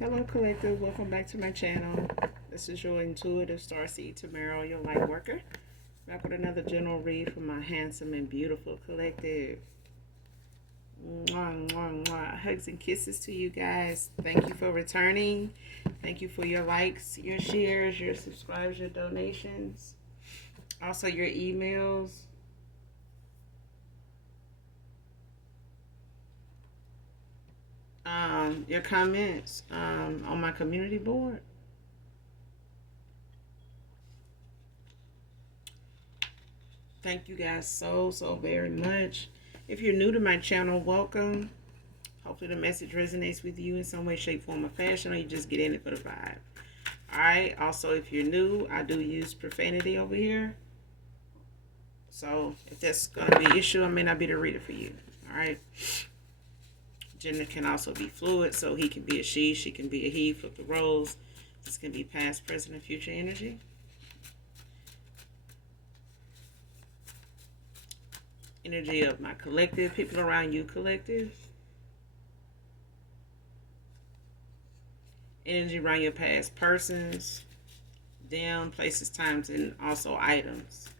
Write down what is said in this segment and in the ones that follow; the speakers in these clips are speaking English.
Hello, collective. Welcome back to my channel. This is your intuitive starseed Tamara, your light worker. Back with another general read for my handsome and beautiful collective. Mwah, mwah, mwah. Hugs and kisses to you guys. Thank you for returning. Thank you for your likes, your shares, your subscribes, your donations. Also, your emails. Your comments on my community board. Thank you guys so very much. If you're new to my channel, welcome. Hopefully the message resonates with you in some way, shape, form, or fashion, or you just get in it for the vibe. Alright, also if you're new, I do use profanity over here. So if that's going to be an issue, I may not be the reader for you. Alright. Gender can also be fluid, so he can be a she can be a he, flip the roles. This can be past, present, and future energy. Energy of my collective, people around you collective. Energy around your past persons, them, places, times, and also items.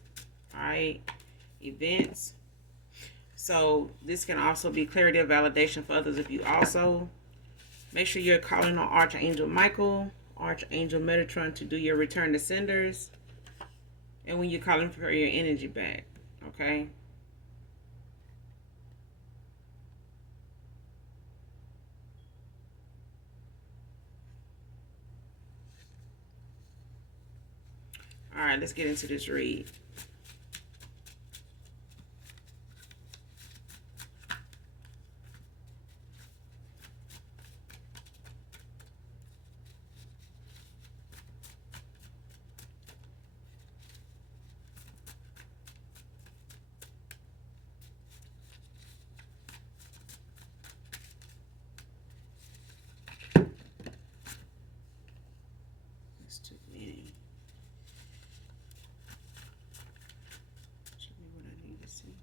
Alright, events. So this can also be clarity of validation for others if you also. Make sure you're calling on Archangel Michael, Archangel Metatron to do your return to senders. And when you're calling for your energy back, okay? Alright, let's get into this read. That's too many. Show me what I need to see.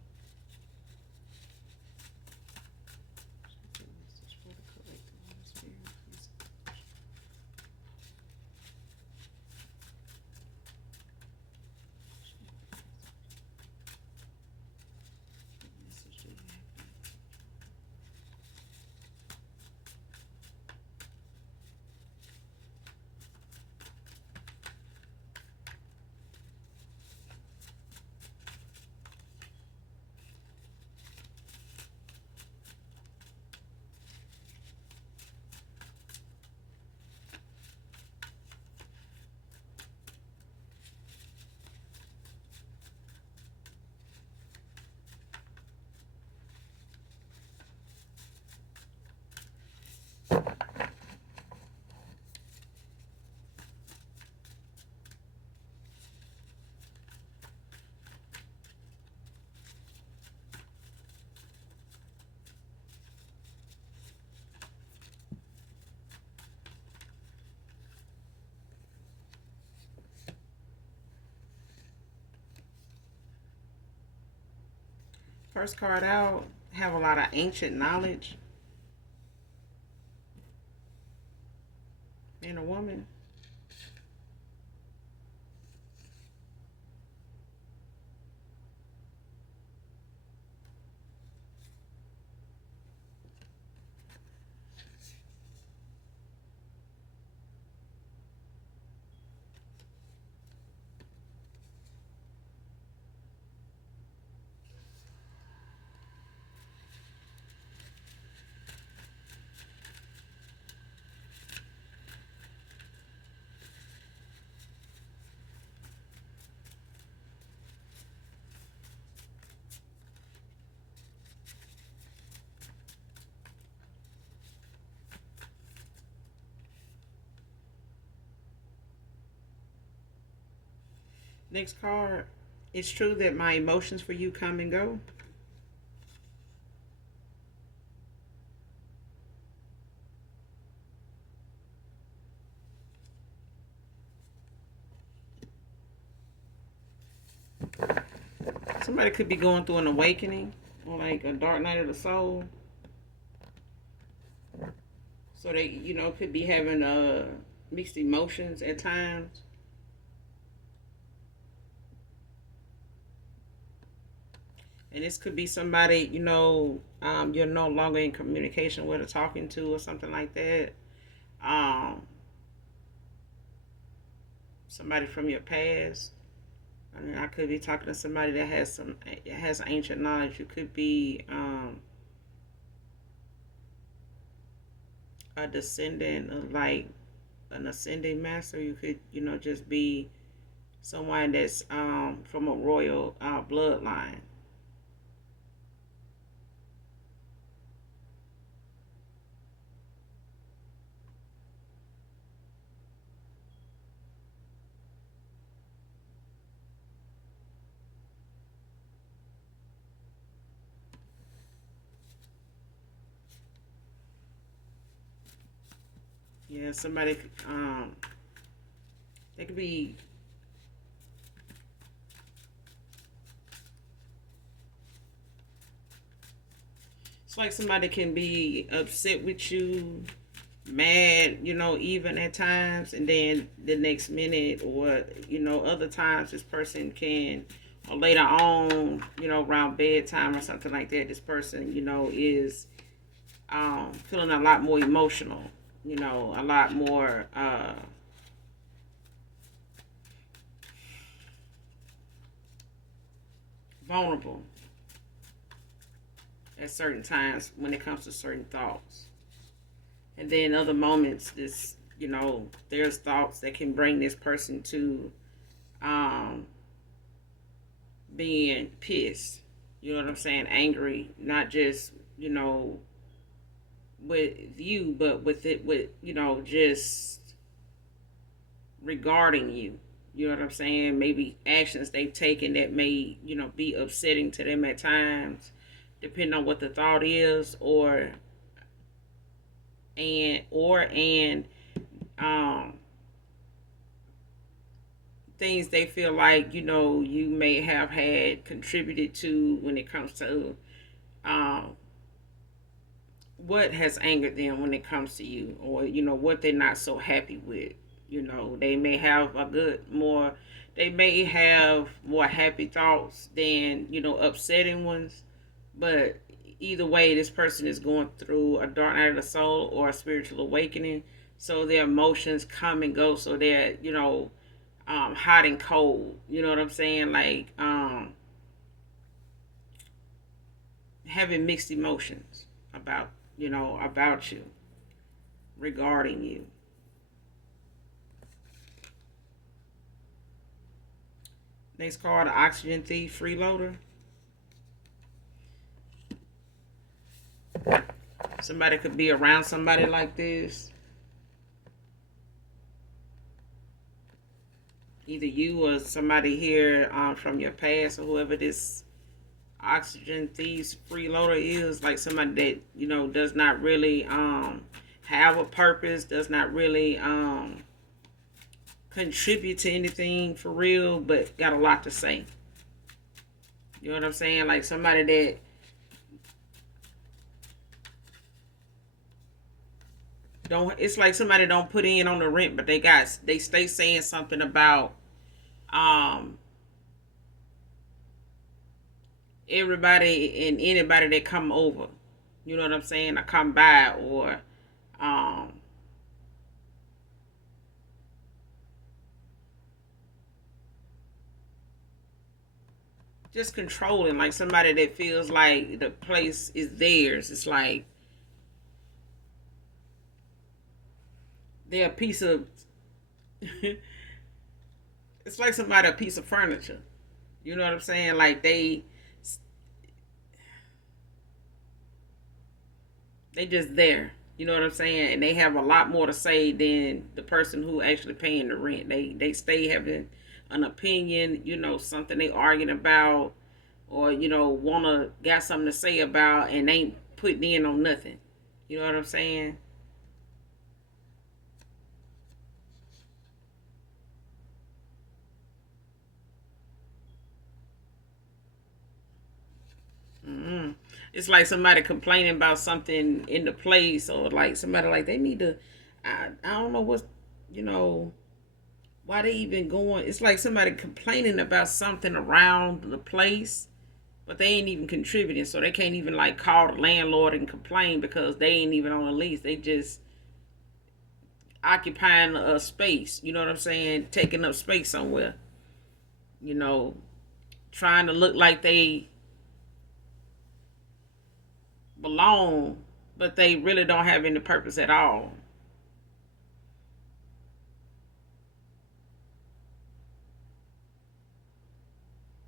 Message for the collective spirit. First card out, have a lot of ancient knowledge. And a woman. Next card. It's true that my emotions for you come and go. Somebody could be going through an awakening or like a dark night of the soul. So they, could be having mixed emotions at times. And this could be somebody, you're no longer in communication with or talking to or something like that. Um, Somebody from your past. I mean, I could be talking to somebody that has ancient knowledge. You could be a descendant of like an ascending master. You could, just be someone that's from a royal bloodline. Yeah, somebody. They could be. It's like somebody can be upset with you, mad, even at times, and then the next minute, or other times, this person can, or later on, around bedtime or something like that, this person, is feeling a lot more emotional, a lot more vulnerable at certain times when it comes to certain thoughts. And then other moments, there's thoughts that can bring this person to um, being pissed. You know what I'm saying? Angry, not just, with you, but just regarding you. You know what I'm saying? Maybe actions they've taken that may, be upsetting to them at times, depending on what the thought is, and um things they feel like, you may have had contributed to when it comes to um what has angered them when it comes to you, or what they're not so happy with. They may have they may have more happy thoughts than upsetting ones, but either way, this person is going through a dark night of the soul or a spiritual awakening, so their emotions come and go, so they're hot and cold. You know what I'm saying? Like having mixed emotions about about you, regarding you. Next card, the oxygen thief, freeloader. Somebody could be around somebody like this. Either you or somebody here from your past, or whoever this oxygen thieves freeloader is, like somebody that does not really have a purpose, does not really contribute to anything for real, but got a lot to say. You know what I'm saying? Like somebody that don't. It's like somebody don't put in on the rent, but they stay saying something about um everybody and anybody that come over. You know what I'm saying? I come by, or um just controlling, like somebody that feels like the place is theirs. It's like they're a piece of it's like somebody a piece of furniture. You know what I'm saying? Like they just there. You know what I'm saying? And they have a lot more to say than the person who actually paying the rent. They stay having an opinion, something they arguing about, or wanna got something to say about, and ain't putting in on nothing. You know what I'm saying? Mm-hmm. It's like somebody complaining about something in the place, or like somebody like they need to. I don't know what's, you know, why they even going. It's like somebody complaining about something around the place, but they ain't even contributing, so they can't even like call the landlord and complain because they ain't even on a lease. They just occupying a space. You know what I'm saying? Taking up space somewhere. You know, trying to look like they belong, but they really don't have any purpose at all.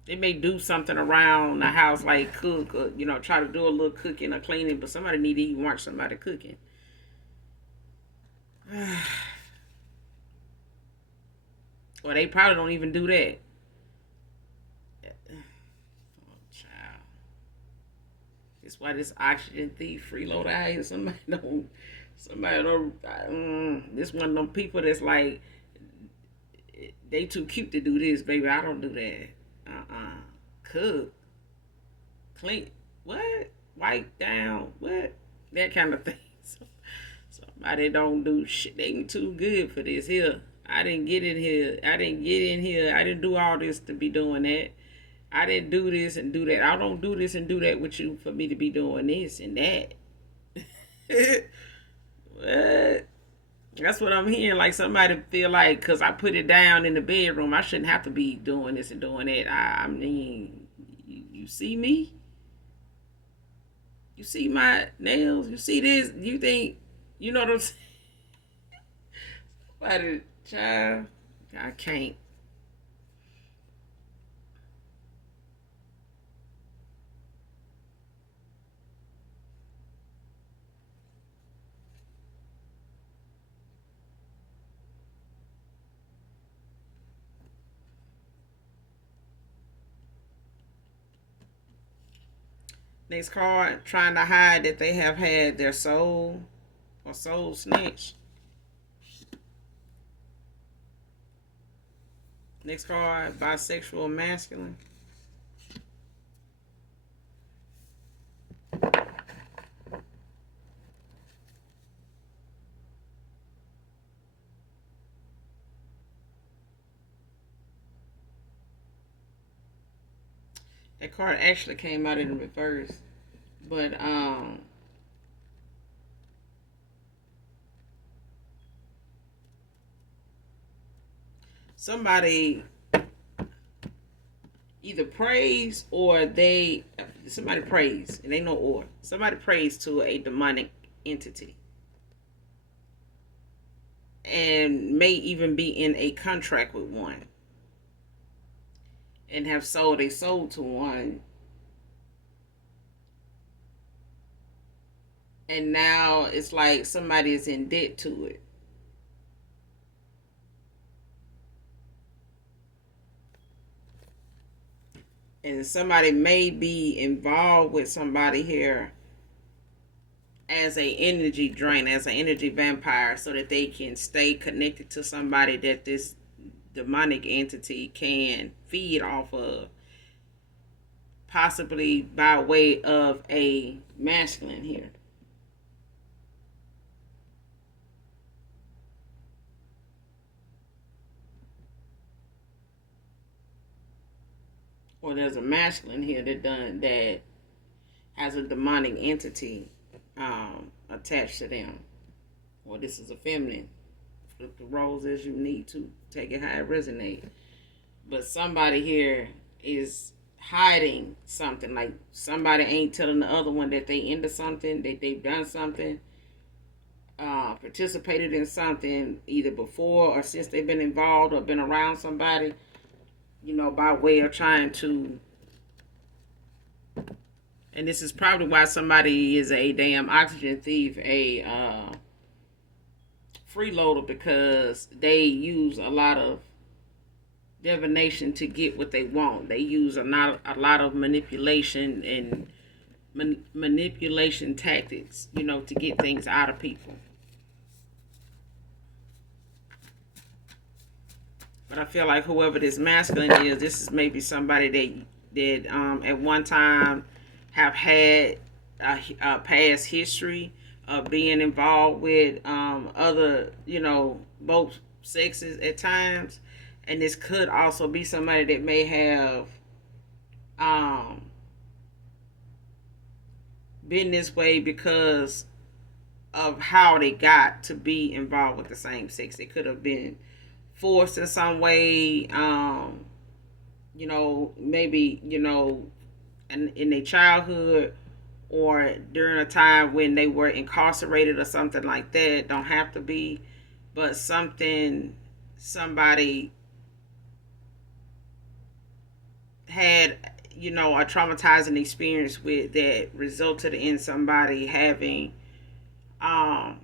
They may do something around the house, like cook, or try to do a little cooking or cleaning, but somebody need to even watch somebody cooking. Or they probably don't even do that. Oh, child. That's why this oxygen thief freeloader out here. Somebody don't. This one of them people that's like, they too cute to do this, baby. I don't do that. Cook, clean, what? Wipe down, what? That kind of thing. So, somebody don't do shit. They ain't too good for this here. I didn't get in here. I didn't get in here. I didn't do all this to be doing that. I didn't do this and do that. I don't do this and do that with you for me to be doing this and that. What? That's what I'm hearing. Like somebody feel like because I put it down in the bedroom, I shouldn't have to be doing this and doing that. I mean, you see me? You see my nails? You see this? You think, you know what I'm saying? Somebody, child, I can't. Next card, trying to hide that they have had their soul or soul snatched. Next card, bisexual masculine. That card actually came out in the reverse, but somebody either prays or somebody prays, and they know, or somebody prays to a demonic entity and may even be in a contract with one and have sold a soul to one, and now it's like somebody is in debt to it. And somebody may be involved with somebody here as a energy drain, as an energy vampire, so that they can stay connected to somebody that this demonic entity can feed off of, possibly by way of a masculine here. Or there's a masculine here that has a demonic entity attached to them. Or this is a feminine. Flip the roles as you need to. Take it how it resonates. But somebody here is hiding something. Like somebody ain't telling the other one that they into something, that they've done something, participated in something either before or since they've been involved or been around somebody, by way of trying to. And this is probably why somebody is a damn oxygen thief, a freeloader, because they use a lot of divination to get what they want. They use a lot of manipulation and manipulation tactics, to get things out of people. But I feel like whoever this masculine is, this is maybe somebody that at one time have had a past history of being involved with other, both sexes at times. And this could also be somebody that may have um, been this way because of how they got to be involved with the same sex. It could have been forced in some way, maybe, in their childhood or during a time when they were incarcerated or something like that. Don't have to be, but somebody had, a traumatizing experience with that resulted in somebody having I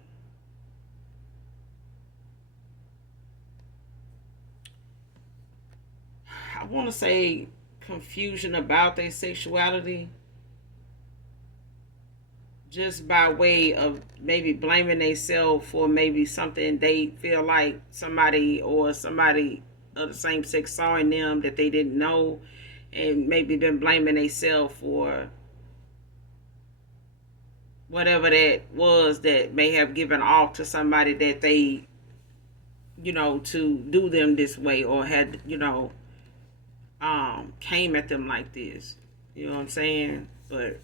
want to say confusion about their sexuality, just by way of maybe blaming themselves for maybe something they feel like somebody of the same sex saw in them that they didn't know, and maybe been blaming themselves for whatever that was that may have given off to somebody that they, to do them this way, or had, came at them like this. You know what I'm saying? But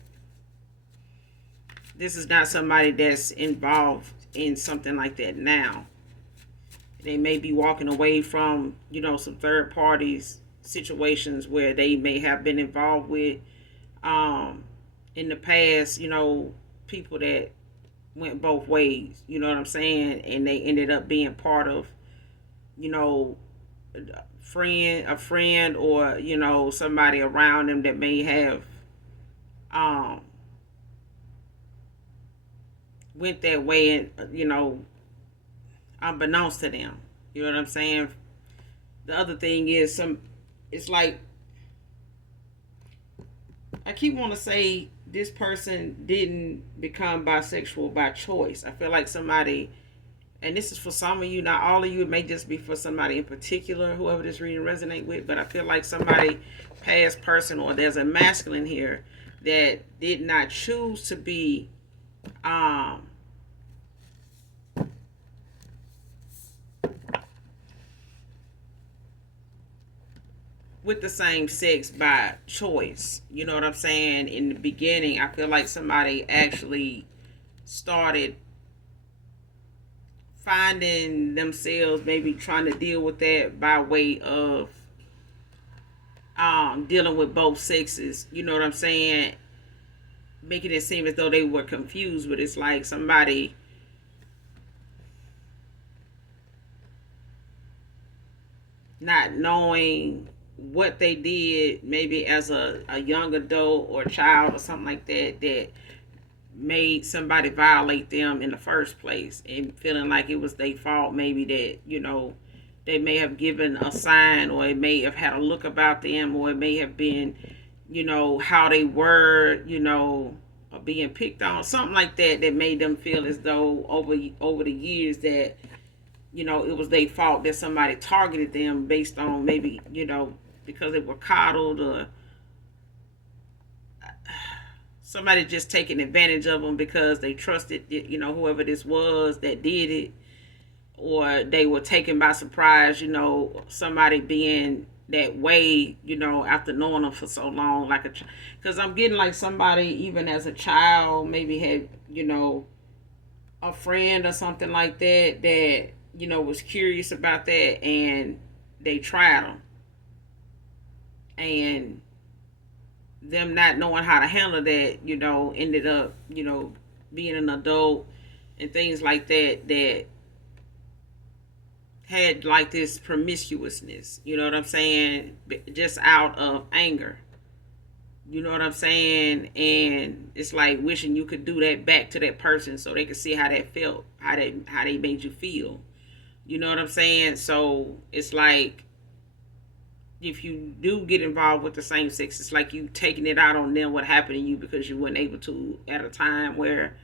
this is not somebody that's involved in something like that now. They may be walking away from, some third parties situations where they may have been involved with in the past, people that went both ways, you know what I'm saying? And they ended up being part of, you know, a friend or, somebody around them that may have um went that way and, unbeknownst to them. You know what I'm saying? The other thing is it's like I keep want to say this person didn't become bisexual by choice. I feel like somebody, and this is for some of you, not all of you, it may just be for somebody in particular, whoever this reading resonate with, but I feel like somebody, past person, or there's a masculine here that did not choose to be with the same sex by choice. You know what I'm saying? In the beginning, I feel like somebody actually started finding themselves maybe trying to deal with that by way of dealing with both sexes. You know what I'm saying? Making it seem as though they were confused, but it's like somebody not knowing what they did maybe as a young adult or child or something like that that made somebody violate them in the first place, and feeling like it was their fault, maybe that, they may have given a sign, or it may have had a look about them, or it may have been, how they were, being picked on, something like that, that made them feel as though over the years that, it was their fault that somebody targeted them based on maybe, because they were coddled, or somebody just taking advantage of them because they trusted, whoever this was that did it, or they were taken by surprise, somebody being that way, after knowing them for so long, like because I'm getting like somebody, even as a child, maybe had, a friend or something like that, that, was curious about that, and they tried them, and them not knowing how to handle that, ended up, being an adult and things like that, that had like this promiscuousness, you know what I'm saying, just out of anger, you know what I'm saying, and it's like wishing you could do that back to that person so they could see how that felt, how they made you feel, you know what I'm saying. So it's like, if you do get involved with the same sex, it's like you taking it out on them, what happened to you, because you weren't able to at a time where,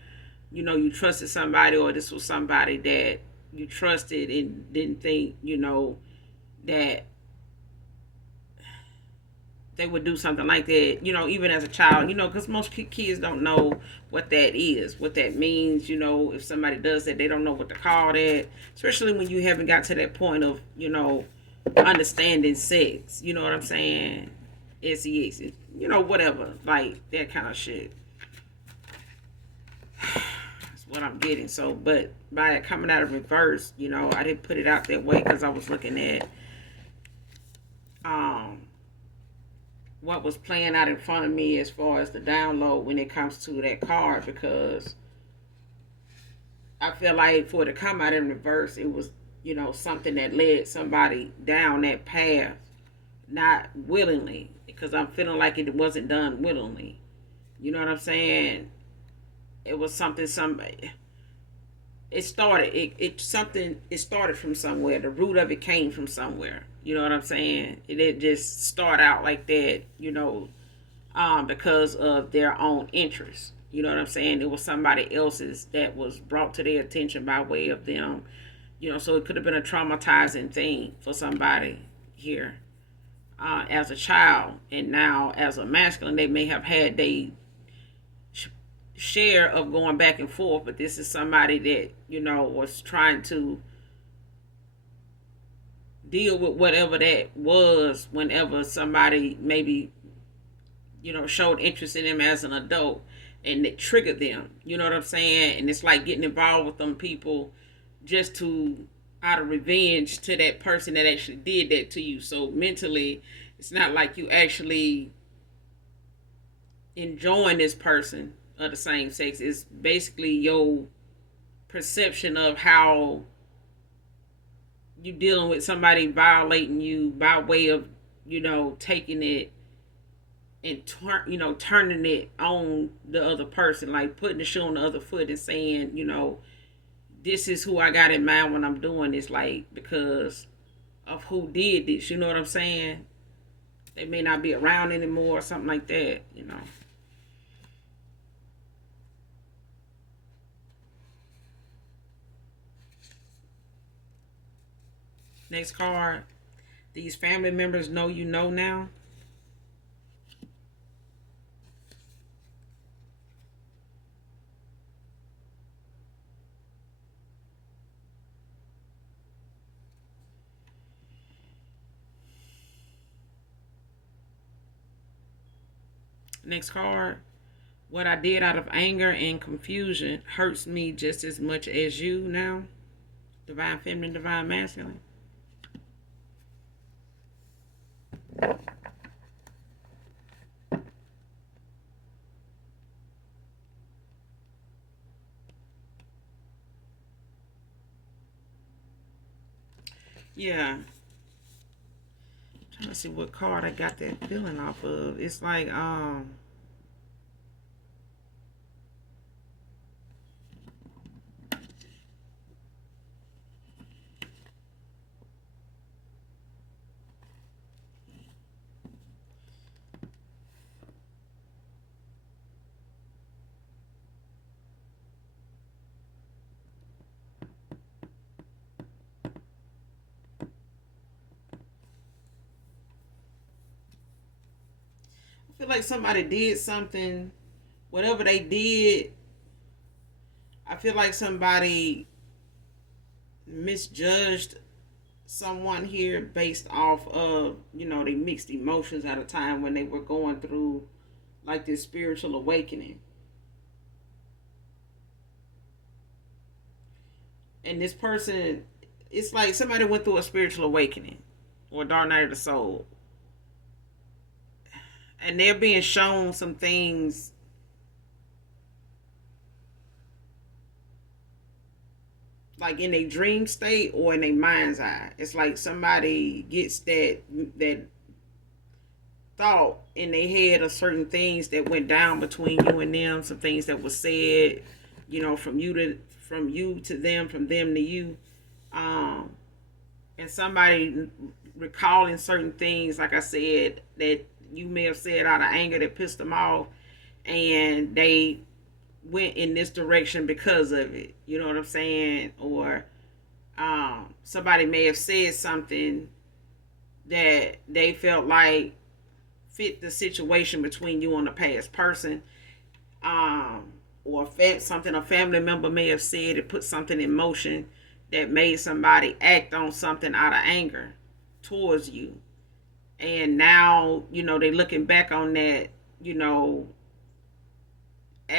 you trusted somebody, or this was somebody that you trusted and didn't think, that they would do something like that, you know, even as a child, you know, because most kids don't know what that is, what that means, you know, if somebody does that, they don't know what to call that, especially when you haven't got to that point of, you know, understanding sex, you know what I'm saying, sex, you know, whatever, like that kind of shit. That's what I'm getting. So, but by it coming out of reverse, you know, I didn't put it out that way because I was looking at um what was playing out in front of me as far as the download when it comes to that card, because I feel like for it to come out in reverse, it was, you know, something that led somebody down that path, not willingly, because I'm feeling like it wasn't done willingly. You know what I'm saying? It was something somebody. It started. It started from somewhere. The root of it came from somewhere. You know what I'm saying? It didn't just start out like that. You know, because of their own interests. You know what I'm saying? It was somebody else's that was brought to their attention by way of them. You know, so it could have been a traumatizing thing for somebody here as a child, and now as a masculine, they may have had they share of going back and forth, but this is somebody that, you know, was trying to deal with whatever that was whenever somebody maybe, you know, showed interest in him as an adult, and it triggered them. You know what I'm saying? And it's like getting involved with them people just to, out of revenge to that person that actually did that to you. So mentally, it's not like you actually enjoying this person of the same sex. It's basically your perception of how you dealing with somebody violating you by way of, you know, taking it and turning it on the other person, like putting the shoe on the other foot and saying, you know, this is who I got in mind when I'm doing this, like, because of who did this. You know what I'm saying? They may not be around anymore or something like that, you know. Next card. These family members know you know now. Next card. What I did out of anger and confusion hurts me just as much as you now. Divine feminine, divine masculine. Yeah. Trying to see what card I got that feeling off of. It's like I feel like somebody did something, whatever they did, I feel like somebody misjudged someone here based off of, you know, they mixed emotions at a time when they were going through like this spiritual awakening. And this person, it's like somebody went through a spiritual awakening or dark night of the soul. And they're being shown some things like in a dream state or in a mind's eye. It's like somebody gets that thought in their head of certain things that went down between you and them, some things that was said, you know, from you to them, from them to you, um, and somebody recalling certain things, like I said, that you may have said out of anger that pissed them off, and they went in this direction because of it. You know what I'm saying? Or somebody may have said something that they felt like fit the situation between you and the past person, or something a family member may have said, it put something in motion that made somebody act on something out of anger towards you. And now, they looking back on that, in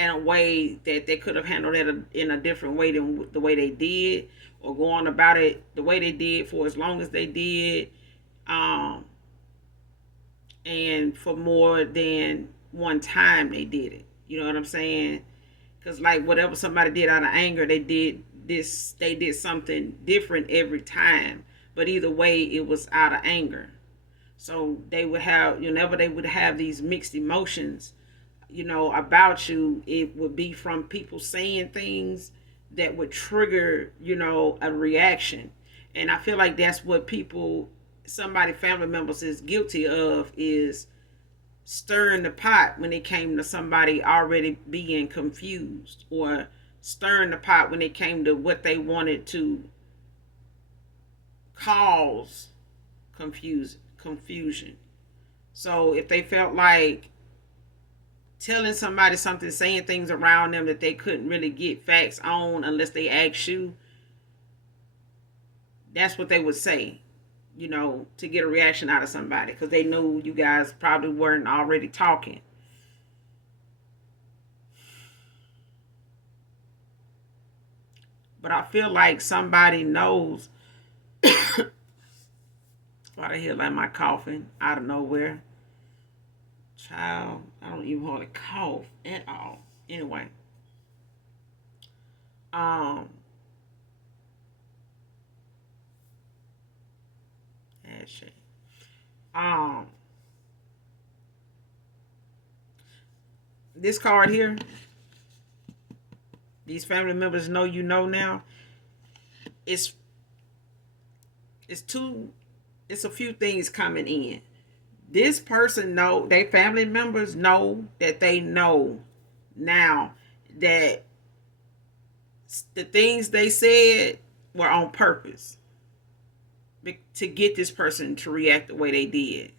a way that they could have handled it in a different way than the way they did, or going about it the way they did for as long as they did, and for more than one time they did it. You know what I'm saying? Because like whatever somebody did out of anger, they did something different every time. But either way, it was out of anger. So they would have, whenever they would have these mixed emotions, about you, it would be from people saying things that would trigger, a reaction. And I feel like that's what family members is guilty of, is stirring the pot when it came to somebody already being confused, or stirring the pot when it came to what they wanted to cause confusion. So if they felt like telling somebody something, saying things around them that they couldn't really get facts on unless they asked you, that's what they would say, to get a reaction out of somebody, because they knew you guys probably weren't already talking. But I feel like somebody knows. Why the hell am I coughing out of nowhere? Child, I don't even hardly cough at all. Anyway. Shit. This card here, these family members know now. It's a few things coming in. This person they family members know that they know now that the things they said were on purpose to get this person to react the way they did.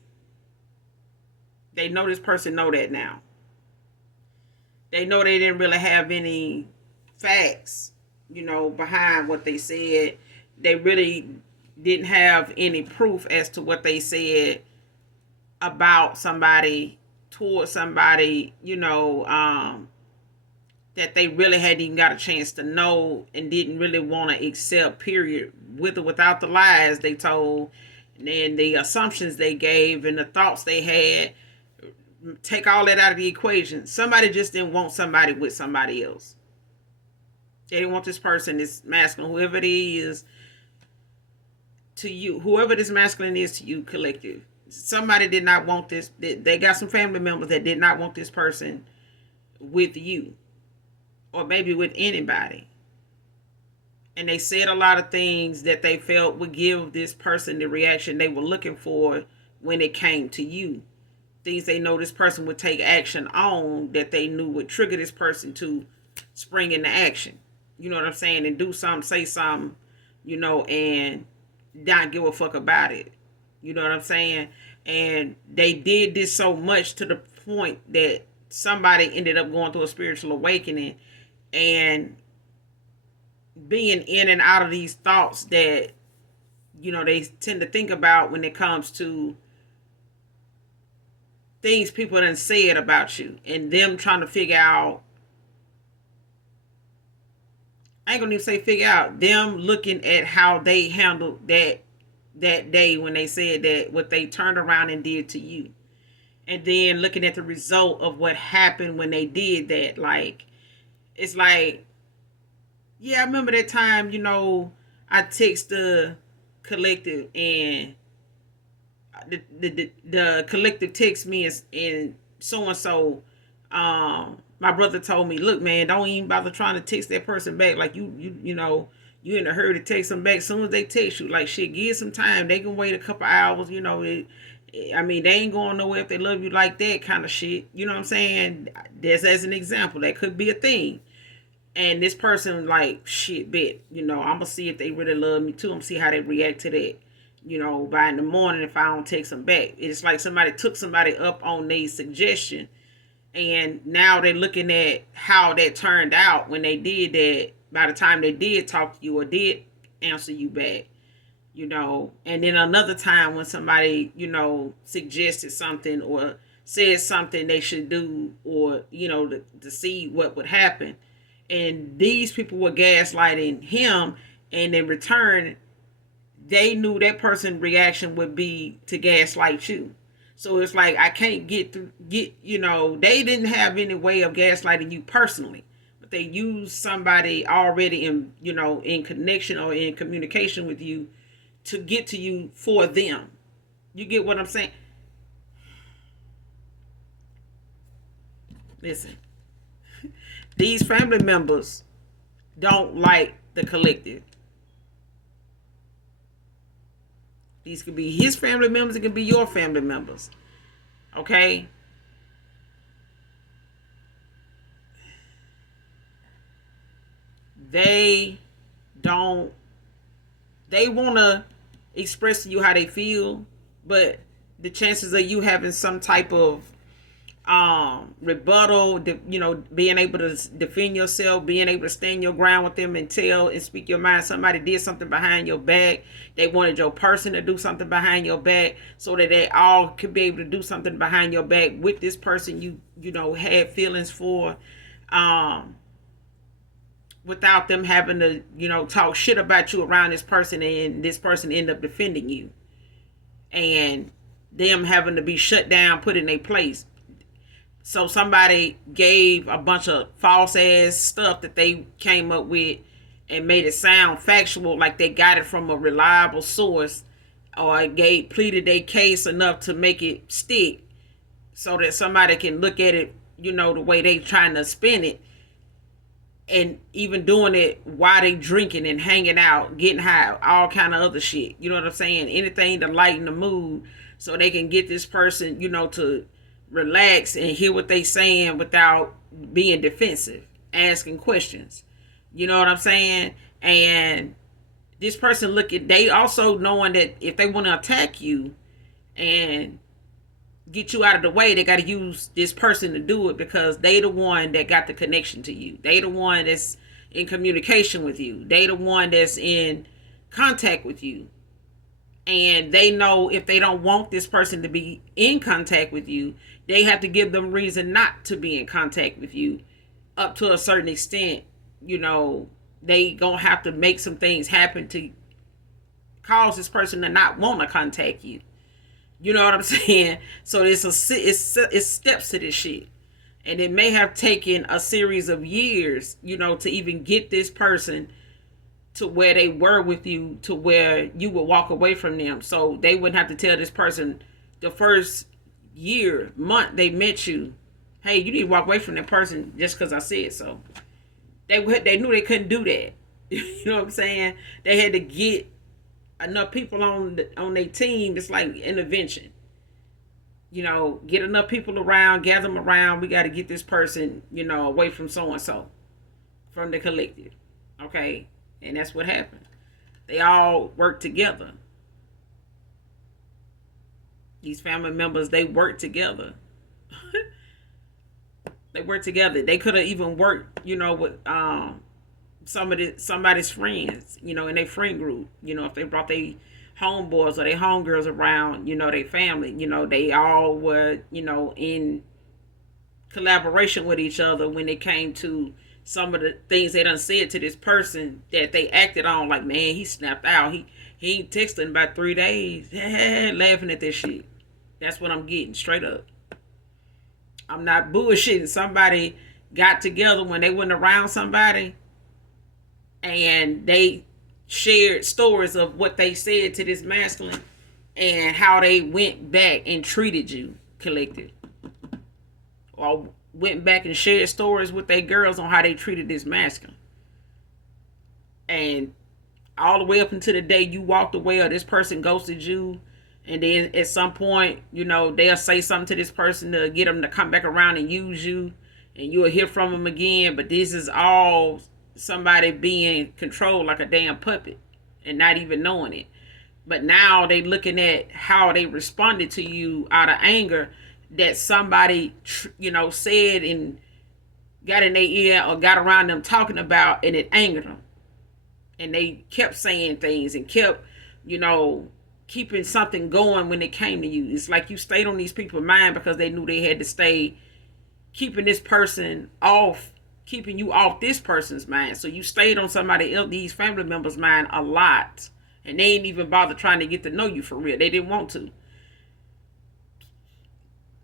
They know this person know that now. They know they didn't really have any facts, behind what they said. They really didn't have any proof as to what they said about somebody, towards somebody, that they really hadn't even got a chance to know, and didn't really want to accept, period, with or without the lies they told, and the assumptions they gave, and the thoughts they had. Take all that out of the equation. Somebody just didn't want somebody with somebody else. They didn't want this person, this masculine, whoever it is to you, whoever this masculine is to you, collective. Somebody did not want this. They got some family members that did not want this person with you, or maybe with anybody. And they said a lot of things that they felt would give this person the reaction they were looking for when it came to you. Things they know this person would take action on, that they knew would trigger this person to spring into action. You know what I'm saying? And do something, say something, and not give a fuck about it. You know what I'm saying? And they did this so much to the point that somebody ended up going through a spiritual awakening and being in and out of these thoughts that, they tend to think about when it comes to things people done said about you, and them trying to figure out, I ain't gonna even say figure out, them looking at how they handled that day when they said that, what they turned around and did to you. And then looking at the result of what happened when they did that. Like, it's like, yeah, I remember that time, I text the collective, and the collective text me, and so my brother told me, look, man, don't even bother trying to text that person back. Like, you in a hurry to text them back. As soon as they text you, like, shit, give some time. They can wait a couple hours. They ain't going nowhere if they love you like that, kind of shit. You know what I'm saying? That's as an example. That could be a thing. And this person, like, shit, bet, I'm gonna see if they really love me too. I'm gonna see how they react to that. by in the morning if I don't text them back. It's like somebody took somebody up on their suggestion, and now they're looking at how that turned out when they did that. By the time they did talk to you or did answer you back, and then another time when somebody, suggested something or said something they should do, or, to see what would happen. And these people were gaslighting him, and in return, they knew that person's reaction would be to gaslight you. So it's like, I can't they didn't have any way of gaslighting you personally, but they used somebody already in connection or in communication with you to get to you for them. You get what I'm saying? Listen, these family members don't like the collective. These could be his family members. It could be your family members. Okay? They want to express to you how they feel, but the chances of you having some type of rebuttal, being able to defend yourself, being able to stand your ground with them and tell and speak your mind. Somebody did something behind your back. They wanted your person to do something behind your back so that they all could be able to do something behind your back with this person you had feelings for, without them having to talk shit about you around this person, and this person end up defending you, and them having to be shut down, put in their place. So somebody gave a bunch of false ass stuff that they came up with and made it sound factual, like they got it from a reliable source, or pleaded their case enough to make it stick, so that somebody can look at it, the way they trying to spin it, and even doing it while they drinking and hanging out, getting high, all kind of other shit. You know what I'm saying? Anything to lighten the mood, so they can get this person, to relax and hear what they saying without being defensive, asking questions. You know what I'm saying? And this person they also knowing that if they want to attack you and get you out of the way, they got to use this person to do it, because they the one that got the connection to you. They the one that's in communication with you. They the one that's in contact with you. And they know if they don't want this person to be in contact with you, they have to give them reason not to be in contact with you up to a certain extent. They gonna have to make some things happen to cause this person to not want to contact you. You know what I'm saying? So it's steps to this shit. And it may have taken a series of years, to even get this person to where they were with you, to where you would walk away from them. So they wouldn't have to tell this person the first month they met you, hey, you need to walk away from that person just because I said so. They knew they couldn't do that. You know what I'm saying? They had to get enough people on their team. It's like intervention. Get enough people around, gather them around. We got to get this person, away from so and so, from the collective. Okay, and that's what happened. They all work together. These family members, they work together. They work together. They could have even worked, with somebody's friends, in their friend group. If they brought their homeboys or their homegirls around, their family, they all were, in collaboration with each other when it came to some of the things they done said to this person that they acted on. Like, man, he snapped out. He ain't texting in about 3 days. Laughing at this shit. That's what I'm getting, straight up. I'm not bullshitting. Somebody got together when they went around somebody, and they shared stories of what they said to this masculine and how they went back and treated you, collective. Or went back and shared stories with their girls on how they treated this masculine. And all the way up until the day you walked away or this person ghosted you, and then at some point, they'll say something to this person to get them to come back around and use you, and you'll hear from them again. But this is all somebody being controlled like a damn puppet and not even knowing it. But now they looking at how they responded to you out of anger that somebody, said and got in their ear or got around them talking about, and it angered them. And they kept saying things and kept, you know, keeping something going when it came to you. It's like you stayed on these people's mind because they knew they had to stay keeping this person off, keeping you off this person's mind. So you stayed on somebody else, these family members' mind a lot. And they ain't even bother trying to get to know you for real. They didn't want to.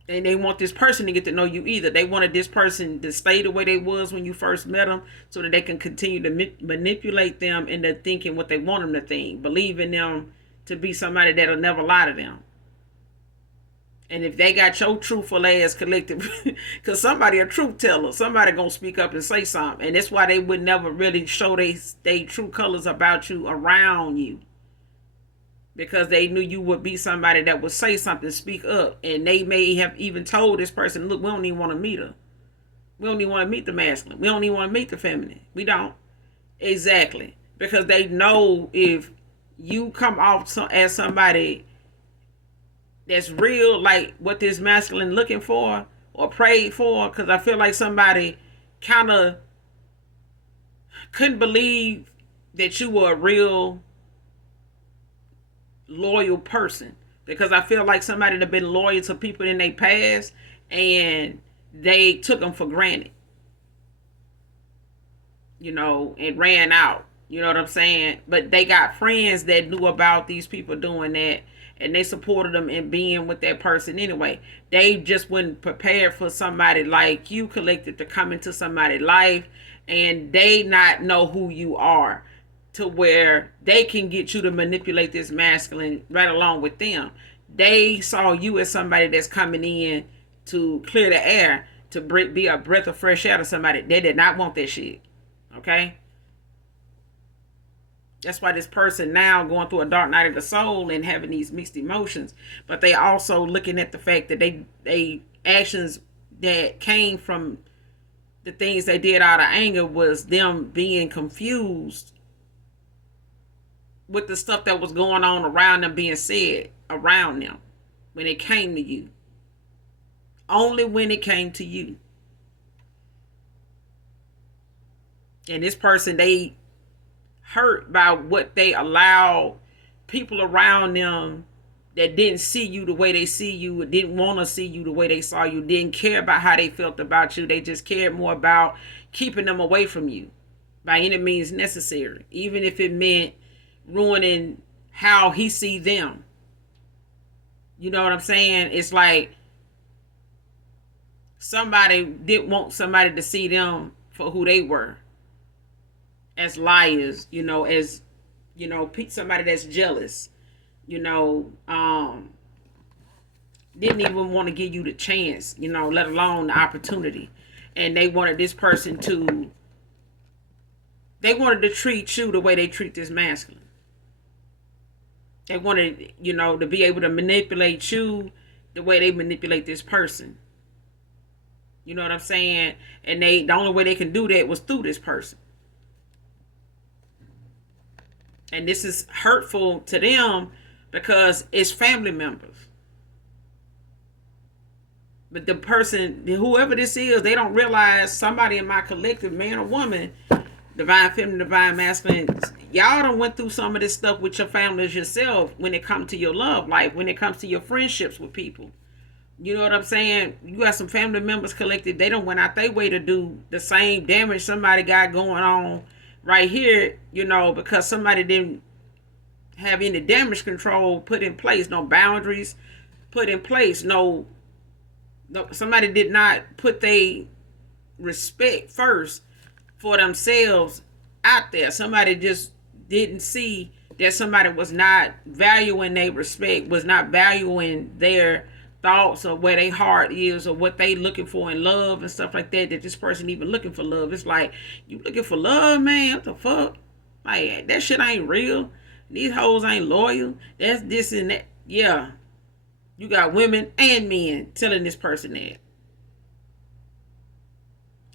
And they want this person to get to know you either. They wanted this person to stay the way they was when you first met them so that they can continue to manipulate them into thinking what they want them to think. Believing them to be somebody that'll never lie to them. And if they got your truthful ass collective, because somebody a truth teller, somebody gonna speak up and say something. And that's why they would never really show they true colors about you around you. Because they knew you would be somebody that would say something, speak up. And they may have even told this person, look, we don't even want to meet her. We don't even want to meet the masculine. We don't even want to meet the feminine. We don't. Exactly. Because they know if you come off as somebody that's real, like what this masculine looking for or prayed for, because I feel like somebody kind of couldn't believe that you were a real loyal person, because I feel like somebody that been loyal to people in their past and they took them for granted, and ran out. You know what I'm saying? But they got friends that knew about these people doing that, and they supported them in being with that person anyway. They just wasn't prepared for somebody like you, collective, to come into somebody's life and they not know who you are, to where they can get you to manipulate this masculine right along with them. They saw you as somebody that's coming in to clear the air, to be a breath of fresh air to somebody. They did not want that shit. Okay? That's why this person now going through a dark night of the soul and having these mixed emotions. But they also looking at the fact that they actions that came from the things they did out of anger was them being confused with the stuff that was going on around them being said around them when it came to you. Only when it came to you. And this person, they hurt by what they allowed people around them that didn't see you the way they see you, didn't want to see you the way they saw you, didn't care about how they felt about you. They just cared more about keeping them away from you by any means necessary, even if it meant ruining how he see them. You know what I'm saying? It's like somebody didn't want somebody to see them for who they were, as liars, as somebody that's jealous, didn't even want to give you the chance, let alone the opportunity. And they wanted this person they wanted to treat you the way they treat this masculine. They wanted, to be able to manipulate you the way they manipulate this person. You know what I'm saying? And the only way they can do that was through this person. And this is hurtful to them because it's family members. But the person, whoever this is, they don't realize somebody in my collective, man or woman, divine feminine, divine masculine, y'all done went through some of this stuff with your families yourself when it comes to your love life, when it comes to your friendships with people. You know what I'm saying? You got some family members collective, they don't went out their way to do the same damage somebody got going on right here, because somebody didn't have any damage control put in place, no boundaries put in place, no somebody did not put their respect first for themselves out there. Somebody just didn't see that somebody was not valuing their respect, was not valuing their thoughts or where their heart is or what they looking for in love and stuff like that this person even looking for love. It's like, you looking for love, man? What the fuck? Like, that shit ain't real. These hoes ain't loyal. That's this and that. Yeah. You got women and men telling this person that.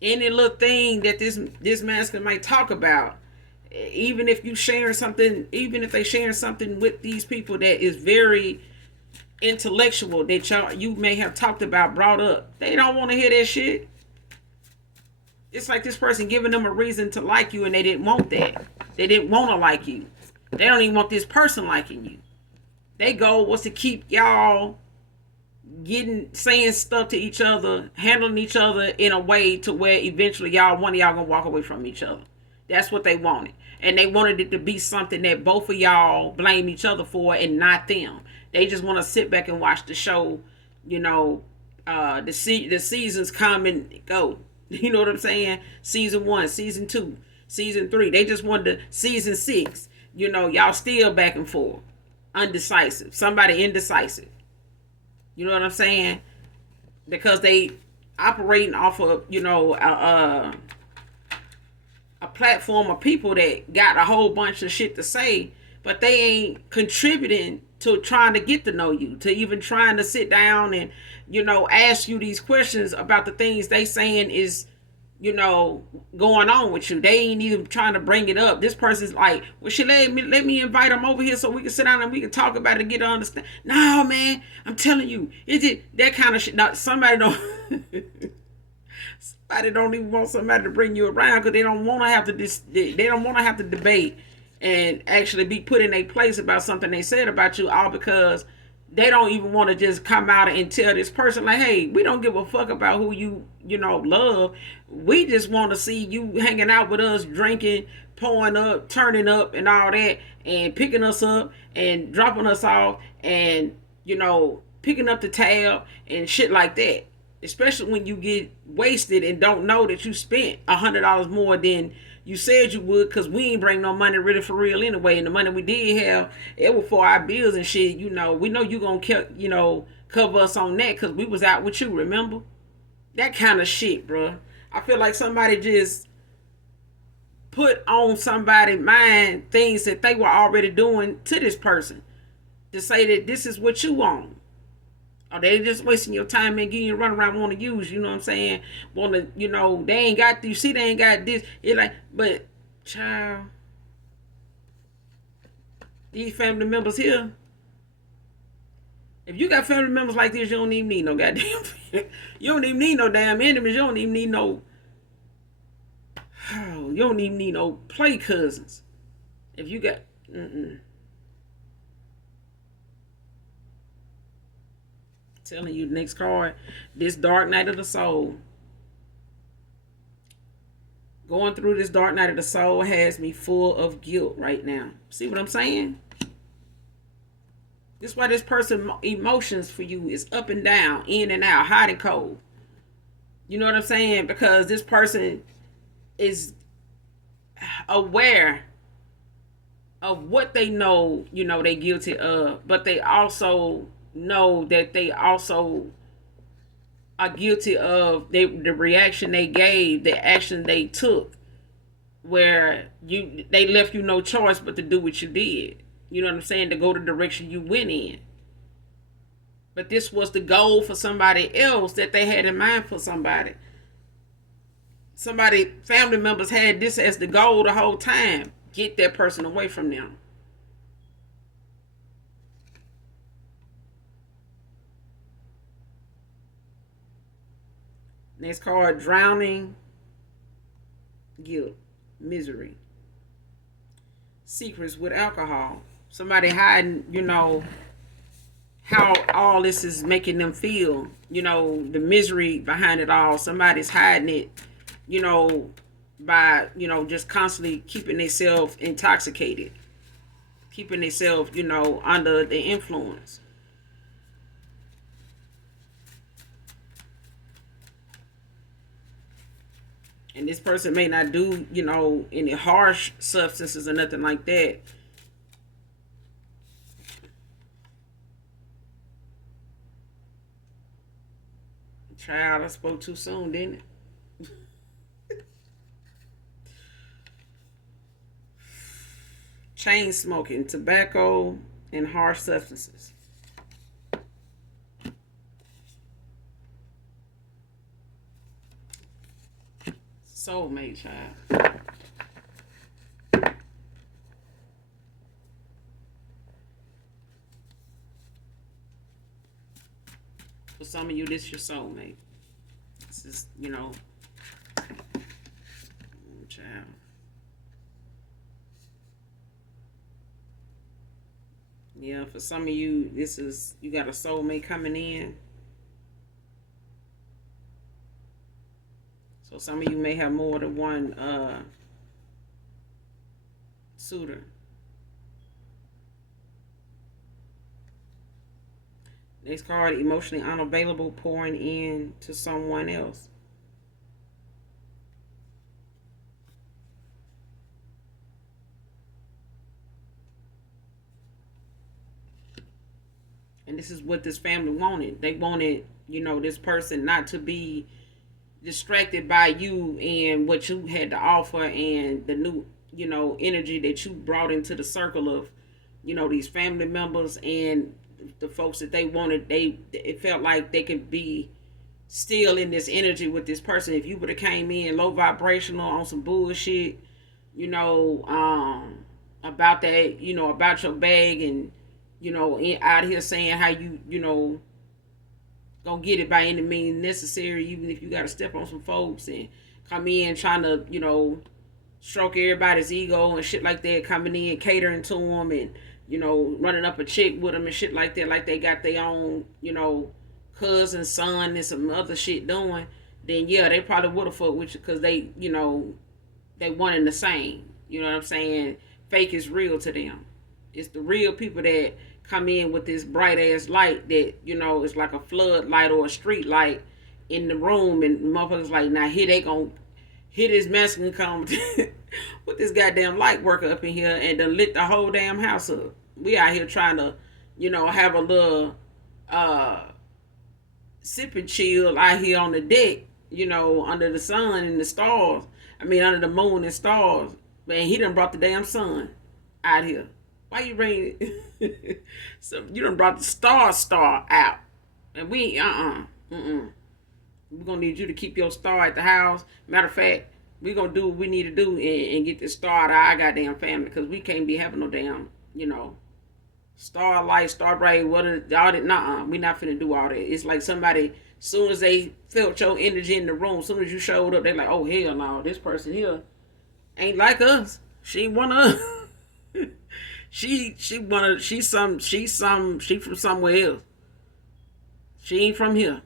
Any little thing that this masculine might talk about, even if you sharing something, even if they sharing something with these people that is very intellectual that you may have talked about, brought up, they don't want to hear that shit. It's like this person giving them a reason to like you, and they didn't want that. They didn't want to like you. They don't even want this person liking you. Their goal was to keep y'all saying stuff to each other, handling each other in a way to where eventually one of y'all gonna walk away from each other. That's what they wanted. And they wanted it to be something that both of y'all blame each other for and not them. They just want to sit back and watch the show, the seasons come and go. You know what I'm saying? Season 1, season 2, season 3. They just wanted season 6. Y'all still back and forth. Undecisive. Somebody indecisive. You know what I'm saying? Because they operating off of, a platform of people that got a whole bunch of shit to say, but they ain't contributing to trying to get to know you, to even trying to sit down and, ask you these questions about the things they saying is, going on with you. They ain't even trying to bring it up. This person's like, well, let me invite them over here so we can sit down and we can talk about it and get to understand. No, man, I'm telling you, is it that kind of shit? Now, somebody don't even want somebody to bring you around because they don't want to have to debate and actually be put in a place about something they said about you, all because they don't even want to just come out and tell this person, like, hey, we don't give a fuck about who you love. We just want to see you hanging out with us, drinking, pouring up, turning up, and all that, and picking us up and dropping us off, and picking up the tab and shit like that. Especially when you get wasted and don't know that you spent $100 more than you said you would, because we ain't bring no money really for real anyway. And the money we did have, it was for our bills and shit. We know you gonna cover us on that because we was out with you, remember? That kind of shit, bro. I feel like somebody just put on somebody's mind things that they were already doing to this person to say that this is what you want. Or they just wasting your time and getting you run around want to use, you know what I'm saying? Want to, they ain't got, you see they ain't got this. It's like, but, child, these family members here, if you got family members like this, you don't even need no goddamn, you don't even need no damn enemies. You don't even need no, you don't even need no play cousins. If you got, telling you, next card, this dark night of the soul. Going through this dark night of the soul has me full of guilt right now. See what I'm saying? This is why this person emotions for you is up and down, in and out, hot and cold. You know what I'm saying? Because this person is aware of what they know, they guilty of, but they also know that they also are guilty of the reaction they gave, the action they took, where they left you no choice but to do what you did. You know what I'm saying? To go the direction you went in. But this was the goal for somebody else that they had in mind for somebody. Family members had this as the goal the whole time. Get that person away from them. Next card, drowning, guilt, misery. Secrets with alcohol. Somebody hiding, how all this is making them feel, the misery behind it all. Somebody's hiding it, by, just constantly keeping themselves intoxicated, keeping themselves, under the influence. And this person may not do, any harsh substances or nothing like that. Child, I spoke too soon, didn't it? Chain smoking, tobacco, and harsh substances. Soulmate, child. For some of you, this is your soulmate. This is, child. Yeah, for some of you, this is, you got a soulmate coming in. So some of you may have more than one suitor. Next card, emotionally unavailable, pouring in to someone else. And this is what this family wanted. They wanted, this person not to be distracted by you and what you had to offer and the new, energy that you brought into the circle of, these family members and the folks that they wanted. It felt like they could be still in this energy with this person. If you would have came in low vibrational on some bullshit, about that, about your bag and, out here saying how you, gonna get it by any means necessary, even if you gotta step on some folks and come in trying to, stroke everybody's ego and shit like that, coming in catering to them and, running up a chick with them and shit like that, like they got their own, cousin, son, and some other shit doing, then yeah, they probably would have fucked with you because they, they one and the same. You know what I'm saying? Fake is real to them. It's the real people that come in with this bright ass light that, it's like a flood light or a street light in the room, and motherfuckers like, now here they gonna hit this Mexican come with this goddamn light worker up in here and done lit the whole damn house up. We out here trying to, have a little sip and chill out here on the deck, under the sun and the stars. I mean, under the moon and stars. Man, he done brought the damn sun out here. Why you bring it? So you done brought the star out. And we, we're gonna need you to keep your star at the house. Matter of fact, we're gonna do what we need to do and get this star out of our goddamn family, because we can't be having no damn, starlight, star bright, what all that. We not finna do all that. It's like somebody, soon as they felt your energy in the room, soon as you showed up, they like, oh hell no, this person here ain't like us. She ain't one of us. she from somewhere else. She ain't from here.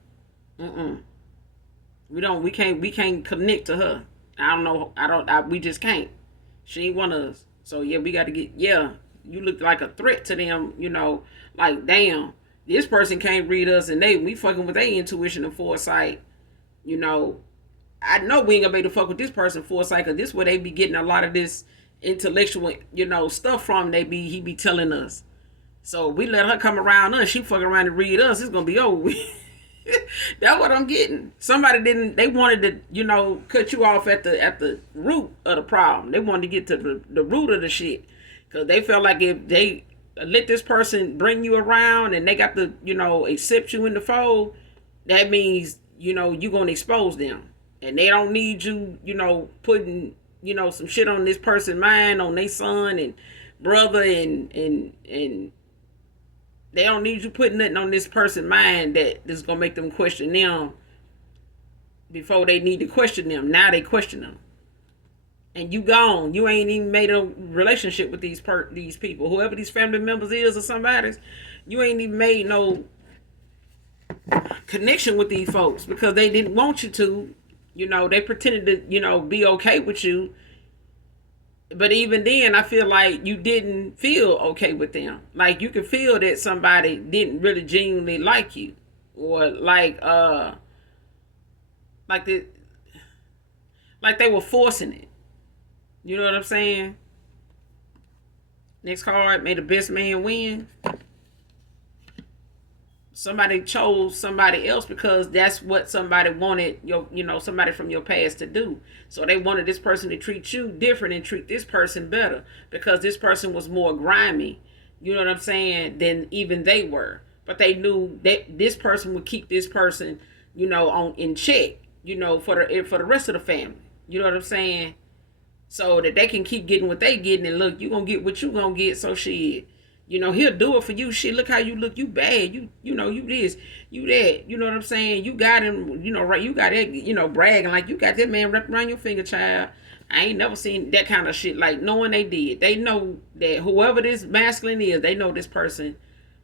We can't connect to her. I don't know. We just can't. She ain't one of us. So yeah, we got to get, you look like a threat to them, like, damn, this person can't read us and we fucking with their intuition and foresight. I know we ain't gonna be able to fuck with this person foresight, because this is where they be getting a lot of this intellectual, stuff from. He be telling us. So we let her come around us, she fucking around and read us, it's gonna be over. That's what I'm getting. They wanted to, cut you off at the root of the problem. They wanted to get to the root of the shit. Because they felt like if they let this person bring you around and they got to, accept you in the fold, that means, you're going to expose them. And they don't need you, putting, some shit on this person's mind, on their son and brother, and they don't need you putting nothing on this person's mind that is going to make them question them before they need to question them. Now they question them. And you gone. You ain't even made a relationship with these people. Whoever these family members is or somebody's, you ain't even made no connection with these folks because they didn't want you to. They pretended to, be okay with you. But even then, I feel like you didn't feel okay with them. Like, you could feel that somebody didn't really genuinely like you. Or like they were forcing it. You know what I'm saying? Next card, may the best man win. Somebody chose somebody else because that's what somebody wanted somebody from your past to do. So they wanted this person to treat you different and treat this person better because this person was more grimy, you know what I'm saying, than even they were. But they knew that this person would keep this person, on in check, for the rest of the family. You know what I'm saying? So that they can keep getting what they getting, and look, you gonna get what you gonna get. So shit, You know, he'll do it for you. Shit, look how you look. You bad. You know, you this, you that. You know what I'm saying? You got him, you know, right? You got that, you know, bragging like you got that man wrapped around your finger, child. I ain't never seen that kind of shit. Like, knowing they did. They know that whoever this masculine is, they know this person.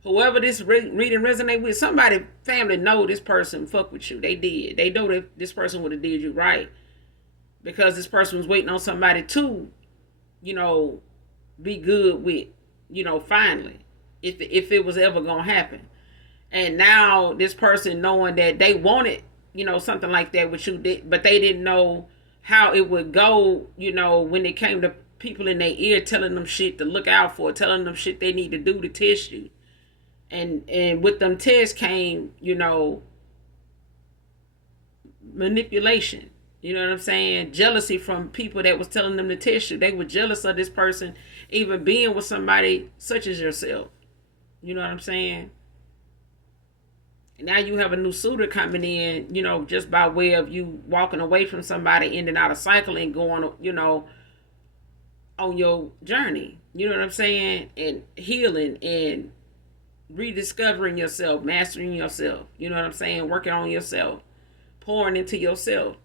Whoever this reading resonate with, somebody family know this person fuck with you. They did. They know that this person would have did you right. Because this person was waiting on somebody to, you know, be good with, you know, finally, if it was ever gonna happen. And now this person knowing that they wanted, you know, something like that with you, but they didn't know how it would go, you know, when it came to people in their ear telling them shit to look out for, telling them shit they need to do to test you. And with them tests came, you know, manipulation. You know what I'm saying? Jealousy from people that was telling them to test you. They were jealous of this person even being with somebody such as yourself. You know what I'm saying? And now you have a new suitor coming in, you know, just by way of you walking away from somebody, ending out a cycle and going, you know, on your journey. You know what I'm saying? And healing and rediscovering yourself, mastering yourself. You know what I'm saying? Working on yourself, pouring into yourself.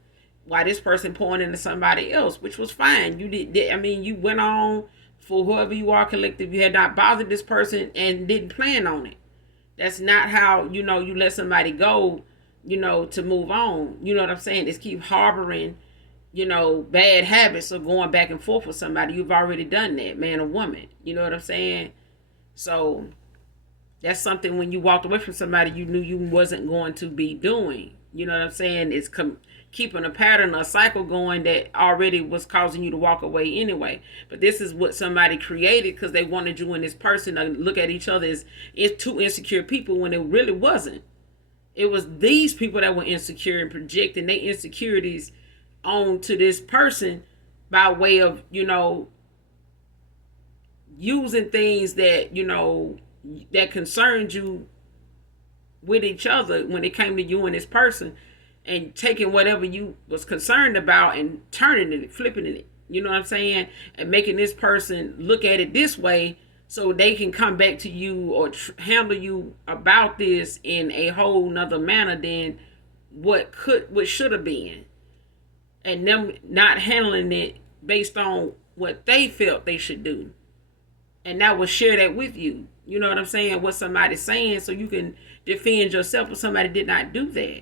Why this person pouring into somebody else, which was fine. You did. I mean, you went on for whoever you are collective. You had not bothered this person and didn't plan on it. That's not how, you know, you let somebody go, you know, to move on. You know what I'm saying? Just keep harboring, you know, bad habits of going back and forth with somebody. You've already done that, man or woman. You know what I'm saying? So that's something when you walked away from somebody you knew you wasn't going to be doing. You know what I'm saying? It's keeping a pattern, a cycle going that already was causing you to walk away anyway. But this is what somebody created because they wanted you and this person to look at each other as two insecure people when it really wasn't. It was these people that were insecure and projecting their insecurities onto this person by way of, you know, using things that, you know, that concerned you with each other when it came to you and this person, and taking whatever you was concerned about and turning it, flipping it, you know what I'm saying? And making this person look at it this way so they can come back to you or handle you about this in a whole nother manner than what should have been. And them not handling it based on what they felt they should do. And that will share that with you. You know what I'm saying? What somebody's saying so you can defend yourself if somebody did not do that.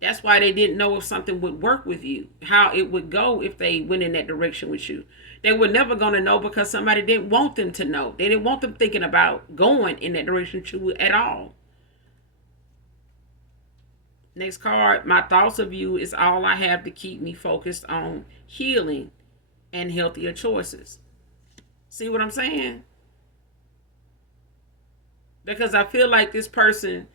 That's why they didn't know if something would work with you, how it would go if they went in that direction with you. They were never going to know because somebody didn't want them to know. They didn't want them thinking about going in that direction with you at all. Next card, my thoughts of you is all I have to keep me focused on healing and healthier choices. See what I'm saying? Because I feel like this person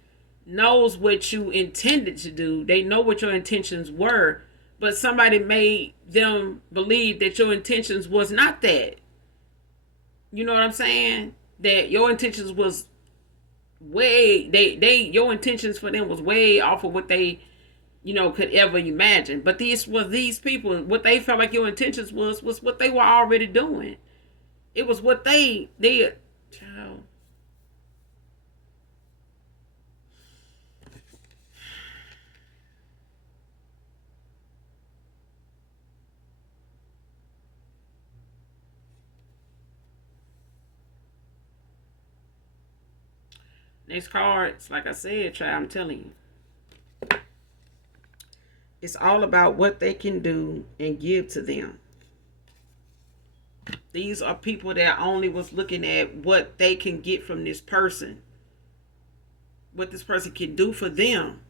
knows what you intended to do. They know what your intentions were, but somebody made them believe that your intentions was not that. You know what I'm saying? That your intentions was way your intentions for them was way off of what they, you know, could ever imagine. But these people, what they felt like your intentions was what they were already doing. It was what they child. Next cards, like I said, child, I'm telling you. It's all about what they can do and give to them. These are people that only was looking at what they can get from this person. What this person can do for them.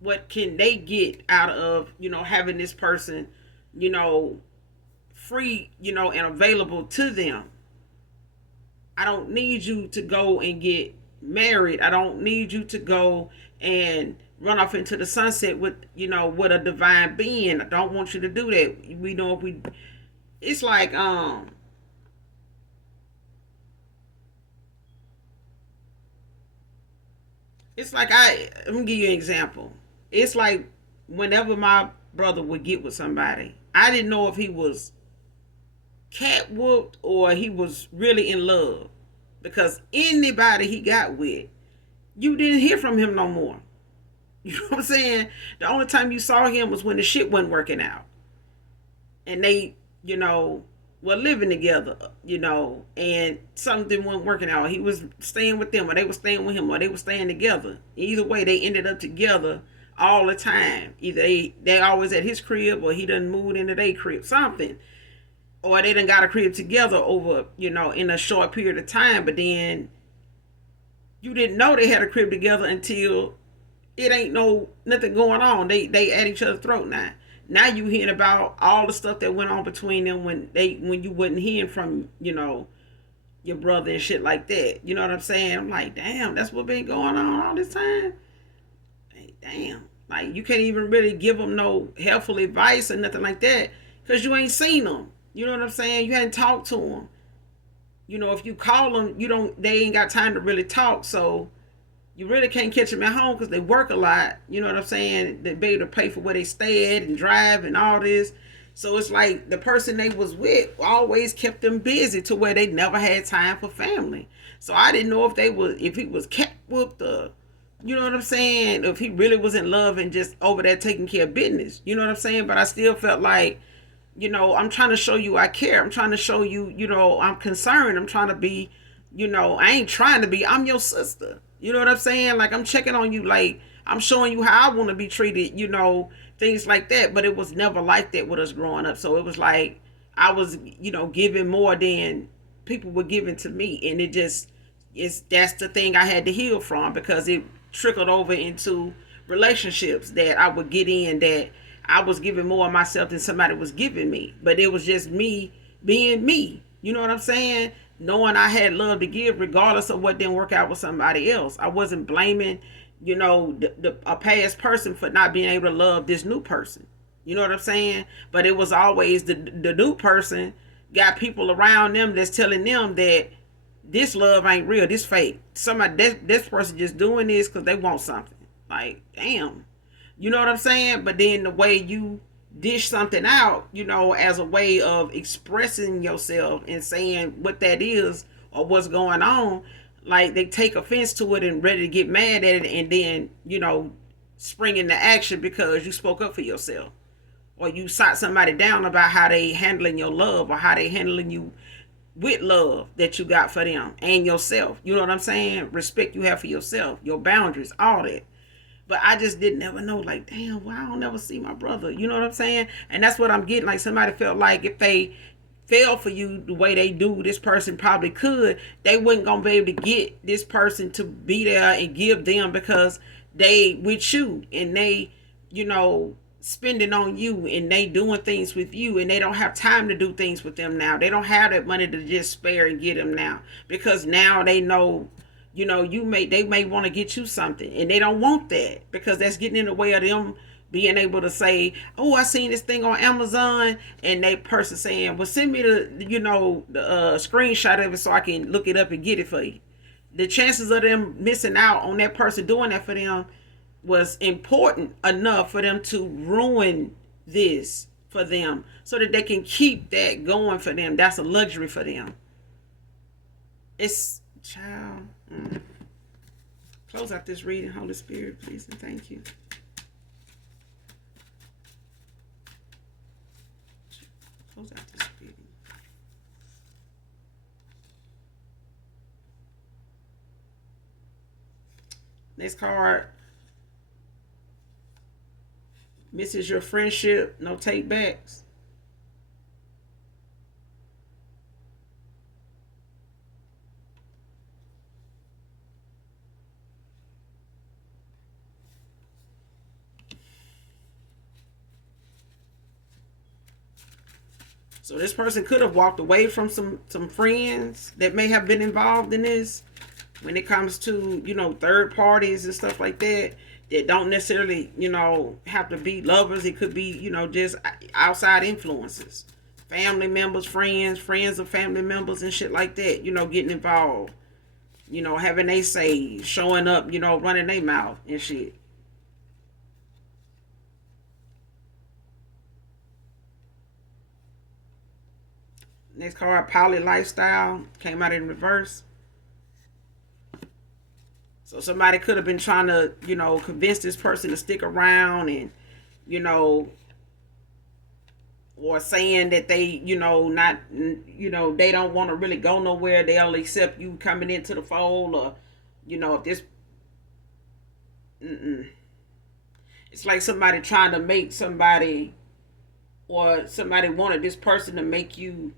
What can they get out of, you know, having this person, you know, free, you know, and available to them. I don't need you to go and get married. I don't need you to go and run off into the sunset with, you know, with a divine being. I don't want you to do that. We know if we, it's like, it's like let me give you an example. It's like whenever my brother would get with somebody, I didn't know if he was cat whooped or he was really in love. Because anybody he got with, you didn't hear from him no more. You know what I'm saying? The only time you saw him was when the shit wasn't working out. And they, were living together, and something wasn't working out. He was staying with them, or they were staying with him, or they were staying together. Either way, they ended up together all the time. Either they always at his crib, or he done moved into their crib, something. Or they done got a crib together over, in a short period of time, but then you didn't know they had a crib together until it ain't nothing going on. They at each other's throat now. Now you hearing about all the stuff that went on between them when you wasn't hearing from, your brother and shit like that. You know what I'm saying? I'm like, damn, that's what been going on all this time. Hey, damn. Like, you can't even really give them no helpful advice or nothing like that because you ain't seen them. You know what I'm saying? You hadn't talked to them. If you call them, they ain't got time to really talk. So you really can't catch them at home because they work a lot. You know what I'm saying? They be able to pay for where they stay at and drive and all this. So it's like the person they was with always kept them busy to where they never had time for family. So I didn't know if he was cat whooped or, you know what I'm saying? If he really was in love and just over there taking care of business. You know what I'm saying? But I still felt like, I'm trying to show you I care. I'm trying to show you, I'm concerned. I'm trying to be, I ain't trying to be. I'm your sister. You know what I'm saying? Like, I'm checking on you. Like, I'm showing you how I want to be treated, things like that. But it was never like that with us growing up. So it was like I was, giving more than people were giving to me. And that's the thing I had to heal from because it trickled over into relationships that I would get in that I was giving more of myself than somebody was giving me. But it was just me being me. You know what I'm saying? Knowing I had love to give regardless of what didn't work out with somebody else. I wasn't blaming, a past person for not being able to love this new person. You know what I'm saying? But it was always the new person got people around them that's telling them that this love ain't real, this fake. This person just doing this because they want something. Like, damn. You know what I'm saying? But then the way you dish something out, as a way of expressing yourself and saying what that is or what's going on, like they take offense to it and ready to get mad at it and then, spring into action because you spoke up for yourself. Or you sought somebody down about how they handling your love or how they handling you with love that you got for them and yourself. You know what I'm saying? Respect you have for yourself, your boundaries, all that. But I just didn't ever know, like, damn, well, I don't never see my brother. You know what I'm saying? And that's what I'm getting. Like, somebody felt like if they fell for you the way they do, this person probably could. They wasn't going to be able to get this person to be there and give them because they with you. And they, spending on you. And they doing things with you. And they don't have time to do things with them now. They don't have that money to just spare and get them now. Because now they know... they may want to get you something and they don't want that because that's getting in the way of them being able to say, oh, I seen this thing on Amazon, and they person saying, well, send me the screenshot of it so I can look it up and get it for you. The chances of them missing out on that person doing that for them was important enough for them to ruin this for them so that they can keep that going for them. That's a luxury for them. It's child. Close out this reading, Holy Spirit, please, and thank you. Close out this reading. Next card. Misses your friendship, no take backs. So this person could have walked away from some friends that may have been involved in this when it comes to, third parties and stuff like that don't necessarily, have to be lovers. It could be, just outside influences. Family members, friends of family members and shit like that, getting involved. Having they say, showing up, running their mouth and shit. Next card, poly lifestyle, came out in reverse. So somebody could have been trying to, convince this person to stick around and, you know, or saying that they, not, they don't want to really go nowhere. They'll accept you coming into the fold, or, if this, mm-mm. It's like somebody trying to make somebody, or somebody wanted this person to make you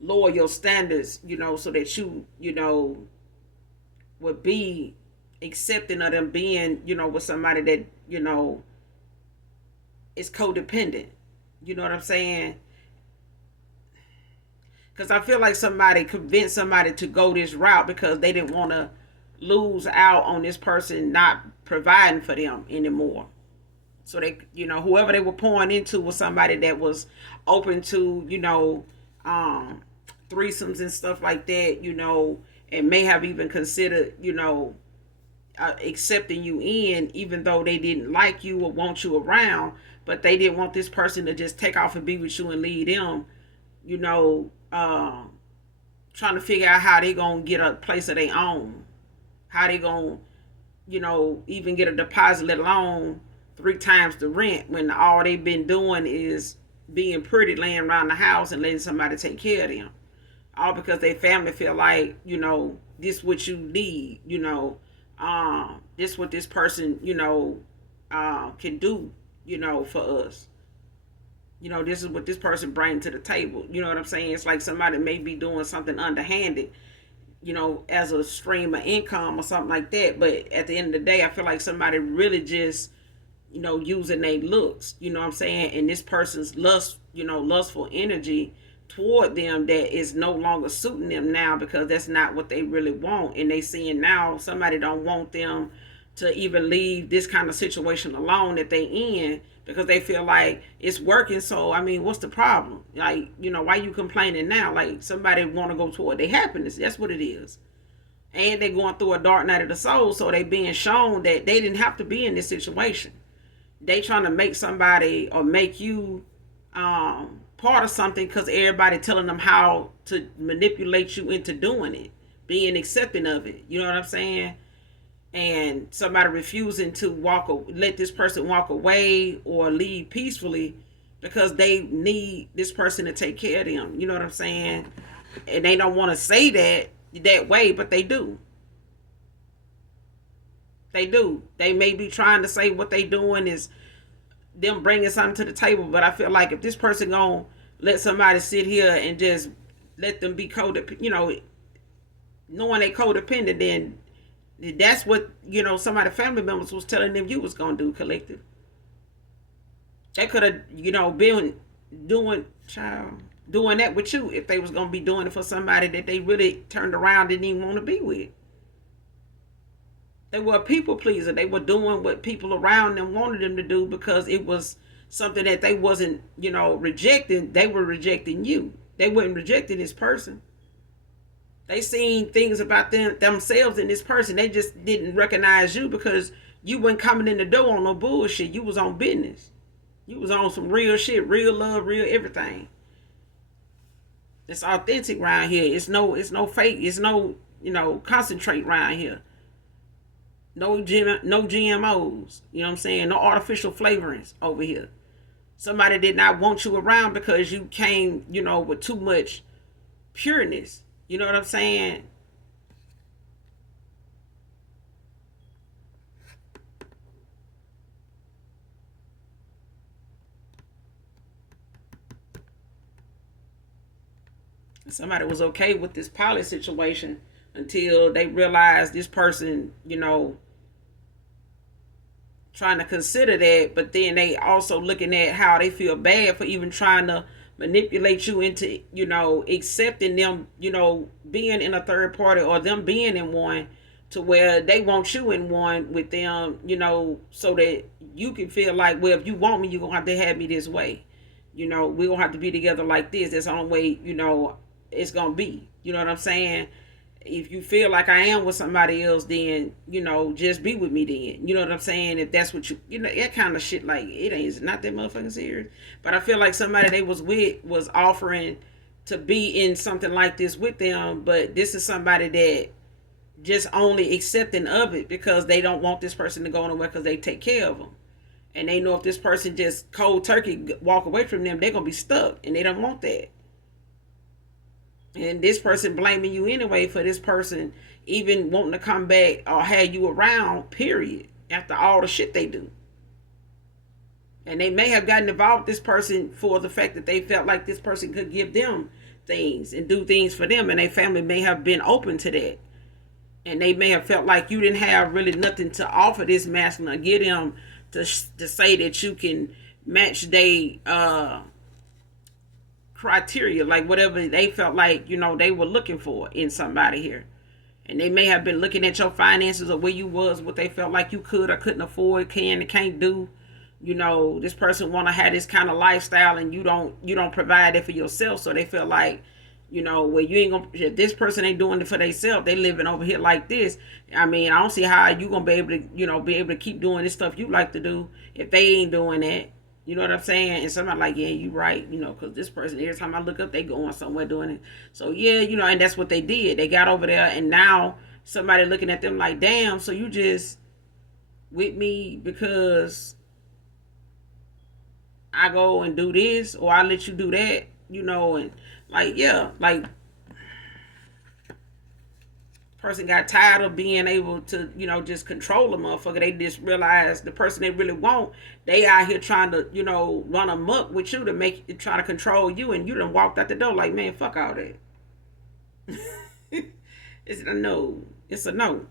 lower your standards, so that would be accepting of them being, with somebody that, is codependent. You know what I'm saying? Because I feel like somebody convinced somebody to go this route because they didn't want to lose out on this person not providing for them anymore. So they, whoever they were pouring into was somebody that was open to, threesomes and stuff like that, and may have even considered, accepting you in, even though they didn't like you or want you around, but they didn't want this person to just take off and be with you and leave them, trying to figure out how they gonna get a place of their own, how they gonna, even get a deposit, let alone 3 times the rent, when all they've been doing is being pretty, laying around the house and letting somebody take care of them, all because their family feel like, this what you need, this what this person, can do, for us. This is what this person brings to the table. You know what I'm saying? It's like somebody may be doing something underhanded, as a stream of income or something like that. But at the end of the day, I feel like somebody really just, using their looks, you know what I'm saying? And this person's lustful energy toward them that is no longer suiting them now, because that's not what they really want. And they seeing now somebody don't want them to even leave this kind of situation alone that they in, because they feel like it's working. So I mean, what's the problem? Like, why you complaining now? Like, somebody want to go toward their happiness. That's what it is. And they going through a dark night of the soul, so they being shown that they didn't have to be in this situation. They trying to make somebody or make you part of something, because everybody telling them how to manipulate you into doing it, being accepting of it. You know what I'm saying? And somebody refusing to let this person walk away or leave peacefully because they need this person to take care of them. You know what I'm saying? And they don't want to say that way, but they do. They do. They may be trying to say what they doing is them bringing something to the table, but I feel like if this person gonna let somebody sit here and just let them be codependent, knowing they codependent, then that's what, some of the family members was telling them you was gonna do, collective. They could have, been doing that with you if they was gonna be doing it for somebody that they really turned around didn't even want to be with. They were a people pleaser. They were doing what people around them wanted them to do because it was something that they wasn't, rejecting. They were rejecting you. They weren't rejecting this person. They seen things about themselves in this person. They just didn't recognize you because you weren't coming in the door on no bullshit. You was on business. You was on some real shit, real love, real everything. It's authentic around here. It's no fake. It's no, concentrate around here. No GMOs. You know what I'm saying? No artificial flavorings over here. Somebody did not want you around because you came, with too much pureness. You know what I'm saying? Somebody was okay with this poly situation until they realized this person, trying to consider that, but then they also looking at how they feel bad for even trying to manipulate you into, accepting them, being in a third party or them being in one, to where they want you in one with them, so that you can feel like, well, if you want me, you're going to have to have me this way. We're going to have to be together like this. That's the only way, it's going to be. You know what I'm saying? If you feel like I am with somebody else, then, just be with me then. You know what I'm saying? If that's what that kind of shit, like, it's not that motherfucking serious. But I feel like somebody they was with was offering to be in something like this with them, but this is somebody that just only accepting of it because they don't want this person to go nowhere because they take care of them. And they know if this person just cold turkey walk away from them, they're going to be stuck, and they don't want that. And this person blaming you anyway for this person even wanting to come back or have you around, period, after all the shit they do. And they may have gotten involved with this person for the fact that they felt like this person could give them things and do things for them, and their family may have been open to that. And they may have felt like you didn't have really nothing to offer this masculine or get them to say that you can match their criteria, like whatever they felt like, they were looking for in somebody here. And they may have been looking at your finances or where you was, what they felt like you could or couldn't afford, can and can't do. This person want to have this kind of lifestyle, and you don't provide it for yourself. So they feel like, well, you ain't gonna, if this person ain't doing it for themselves, they living over here like this. I mean, I don't see how you gonna be able to, be able to keep doing this stuff you like to do if they ain't doing that. You know what I'm saying? And somebody like, yeah, you right, because this person, every time I look up, they going somewhere doing it. So yeah, and that's what they did. They got over there, and now somebody looking at them like, damn, so you just with me because I go and do this, or I let you do that, and like, yeah, like, person got tired of being able to, just control a motherfucker. They just realized the person they really want, they out here trying to, run amok with you to try to control you, and you done walked out the door like, man, fuck all that. It's a no. It's a no.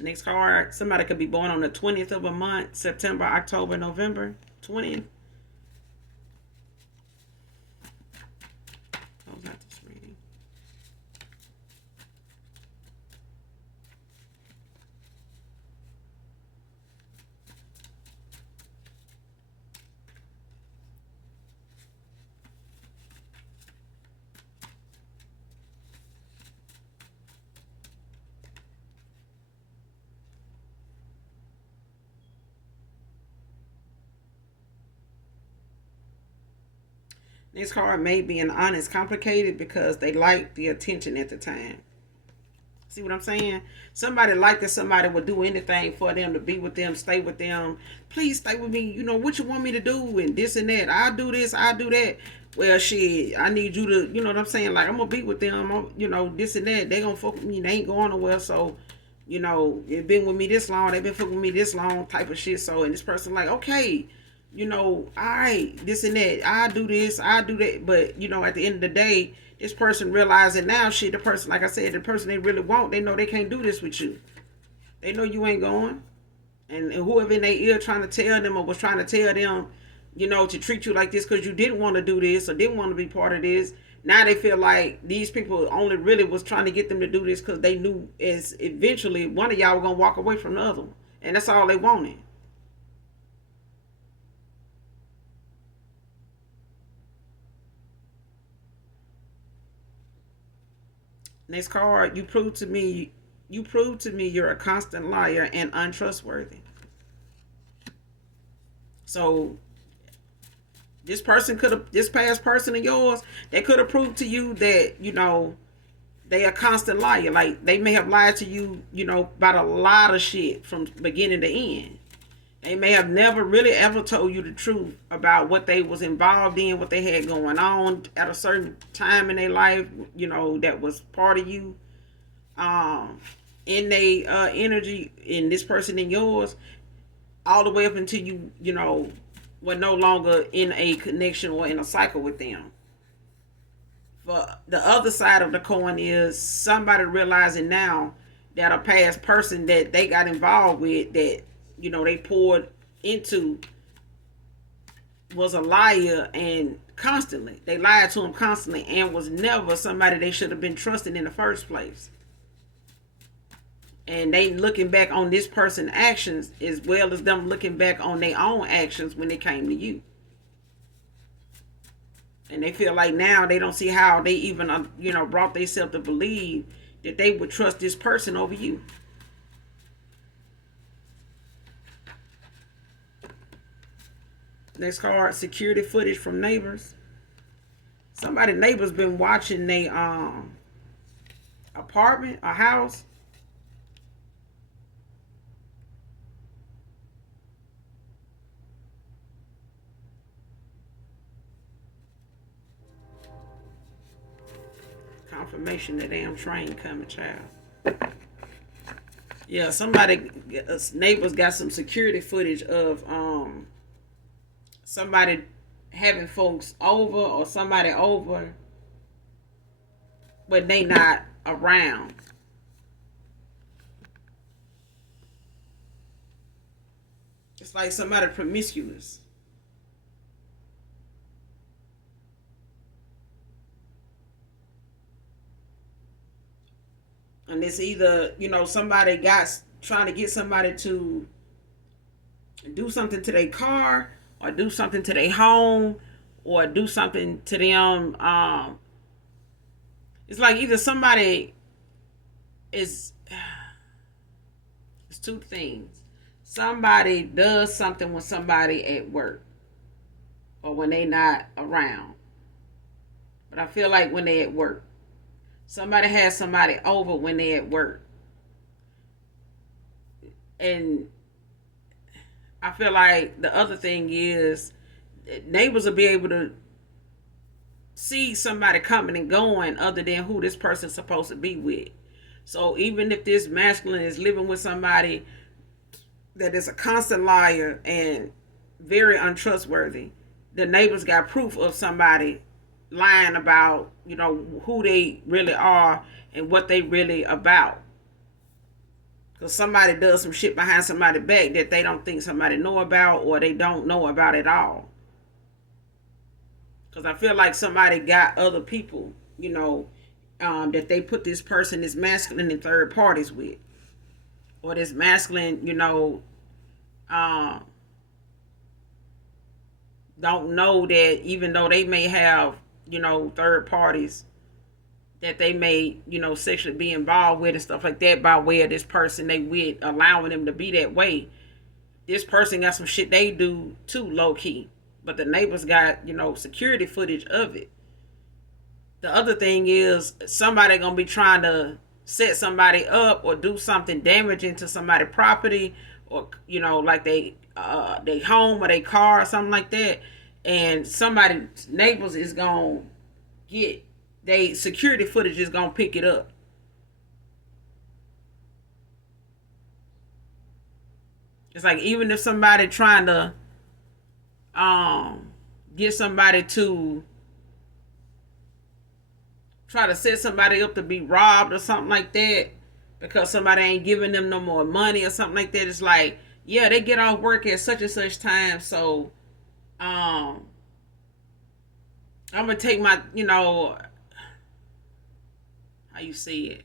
Next card, somebody could be born on the 20th of a month, September, October, November, 20th. Close out this reading. This card may be an honest complicated because they like the attention at the time. See what I'm saying? Somebody like that somebody would do anything for them, to be with them, stay with them. Please stay with me. What you want me to do, and this and that. I'll do this, I'll do that. Well, shit, I need you to, you know what I'm saying? Like, I'm going to be with them, this and that. They going to fuck with me. They ain't going nowhere. So, it been with me this long. They been fucking with me this long type of shit. So, and this person like, okay, all right, this and that. I do this, I do that. But, at the end of the day, this person realizing now, shit, the person, like I said, the person they really want, they know they can't do this with you. They know you ain't going. And whoever in their ear trying to tell them or was trying to tell them, to treat you like this because you didn't want to do this or didn't want to be part of this. Now they feel like these people only really was trying to get them to do this because they knew as eventually one of y'all were going to walk away from the other one. And that's all they wanted. Next card, you prove to me you're a constant liar and untrustworthy. So this past person of yours, they could have proved to you that, they a constant liar. Like, they may have lied to you, about a lot of shit from beginning to end. They may have never really ever told you the truth about what they was involved in, what they had going on at a certain time in their life, that was part of you. In their energy, in this person in yours, all the way up until you, were no longer in a connection or in a cycle with them. But the other side of the coin is somebody realizing now that a past person that they got involved with, that they poured into, was a liar, and constantly they lied to him constantly, and was never somebody they should have been trusting in the first place. And they looking back on this person's actions as well as them looking back on their own actions when they came to you. And they feel like now they don't see how they even brought themselves to believe that they would trust this person over you. Next card, security footage from neighbors. Somebody neighbors been watching their apartment or house. Confirmation that damn train coming, child. Yeah, somebody, neighbors got some security footage of somebody having folks over or somebody over, but they not around. It's like somebody promiscuous. And it's either, somebody got trying to get somebody to do something to their car or do something to their home or do something to them. It's like either somebody is, it's two things. Somebody does something with somebody at work or when they not around. But I feel like when they at work. Somebody has somebody over when they at work. And I feel like the other thing is neighbors will be able to see somebody coming and going other than who this person's supposed to be with. So even if this masculine is living with somebody that is a constant liar and very untrustworthy, the neighbors got proof of somebody lying about, who they really are and what they really about. Because somebody does some shit behind somebody's back that they don't think somebody know about or they don't know about at all. Because I feel like somebody got other people, that they put this person, this masculine, in third parties with. Or this masculine, don't know that even though they may have, third parties that they may, sexually be involved with and stuff like that by way of this person they with, allowing them to be that way. This person got some shit they do too, low key. But the neighbors got, security footage of it. The other thing is somebody gonna be trying to set somebody up or do something damaging to somebody's property or, like they home or their car or something like that. And somebody's neighbors is gonna get they security footage is gonna pick it up. It's like even if somebody trying to get somebody to try to set somebody up to be robbed or something like that because somebody ain't giving them no more money or something like that, it's like, yeah, they get off work at such and such time, so I'm gonna take my, how you see it.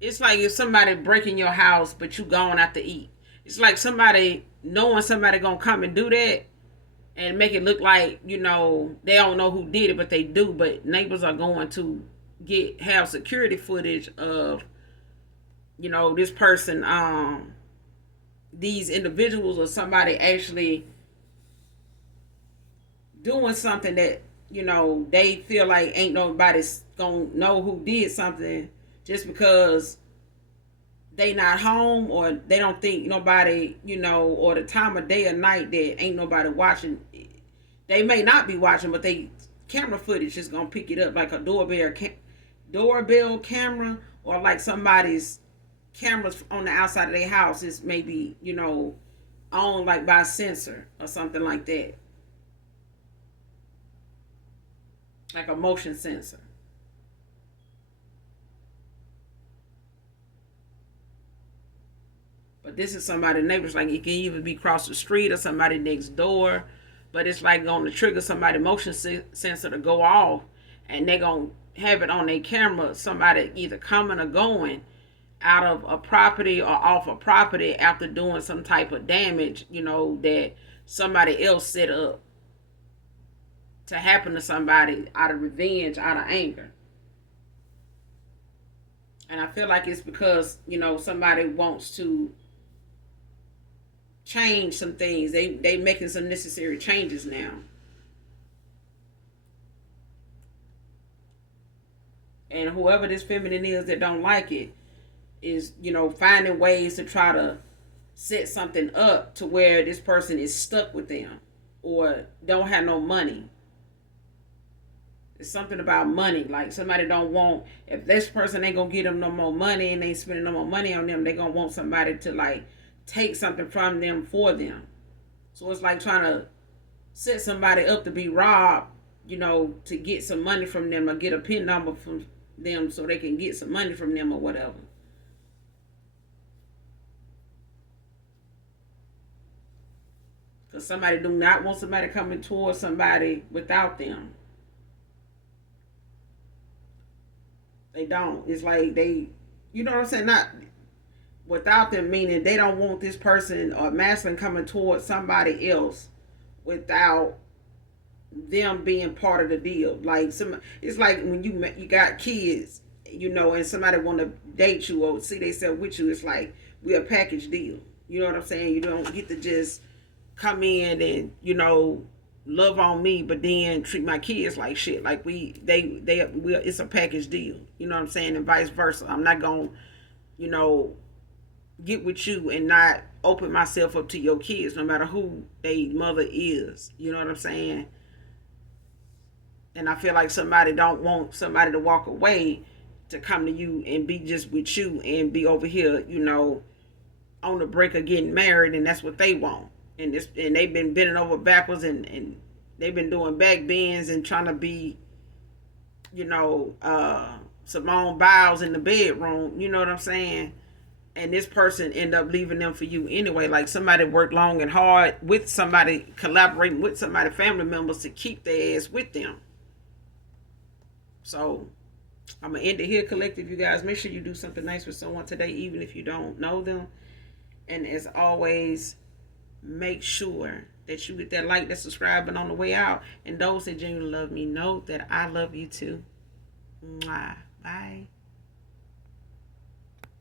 It's like if somebody breaking your house, but you going out to eat. It's like somebody knowing somebody gonna come and do that, and make it look like they don't know who did it, but they do. But neighbors are going to have security footage of this person, these individuals or somebody actually doing something that they feel like ain't nobody's gonna know who did something just because they not home or they don't think nobody, or the time of day or night that ain't nobody watching. They may not be watching, but they camera footage is gonna pick it up, like a doorbell camera, or like somebody's cameras on the outside of their house is maybe on like by sensor or something like that, like a motion sensor. But this is somebody neighbors, like it can even be across the street or somebody next door. But it's like going to trigger somebody motion sensor to go off, and they're going to have it on their camera, somebody either coming or going out of a property or off a property after doing some type of damage, that somebody else set up. to happen to somebody out of revenge, out of anger. And I feel like it's because, somebody wants to change some things. They making some necessary changes now. And whoever this feminine is that don't like it is, finding ways to try to set something up to where this person is stuck with them or don't have no money. It's something about money. Like somebody don't want, if this person ain't gonna get them no more money and they spending no more money on them, they gonna want somebody to like take something from them for them. So it's like trying to set somebody up to be robbed, to get some money from them or get a PIN number from them so they can get some money from them or whatever. Because somebody do not want somebody coming towards somebody without them. They don't. It's like they, you know what I'm saying? Not without them, meaning they don't want this person or masculine coming towards somebody else without them being part of the deal. Like it's like when you got kids, and somebody want to date you or see themselves with you. It's like we're a package deal. You know what I'm saying? You don't get to just come in and love on me, but then treat my kids like shit. Like it's a package deal. You know what I'm saying? And vice versa. I'm not gonna, get with you and not open myself up to your kids, no matter who their mother is. You know what I'm saying? And I feel like somebody don't want somebody to walk away to come to you and be just with you and be over here, on the brink of getting married, and that's what they want. And they've been bending over backwards and they've been doing back bends and trying to be, Simone Biles in the bedroom. You know what I'm saying? And this person end up leaving them for you anyway. Like somebody worked long and hard with somebody, collaborating with somebody, family members to keep their ass with them. So I'm gonna end it here, collective. You guys, make sure you do something nice with someone today, even if you don't know them. And as always, make sure that you get that like, that subscribe button on the way out. And those that genuinely love me know that I love you too. Mwah. Bye.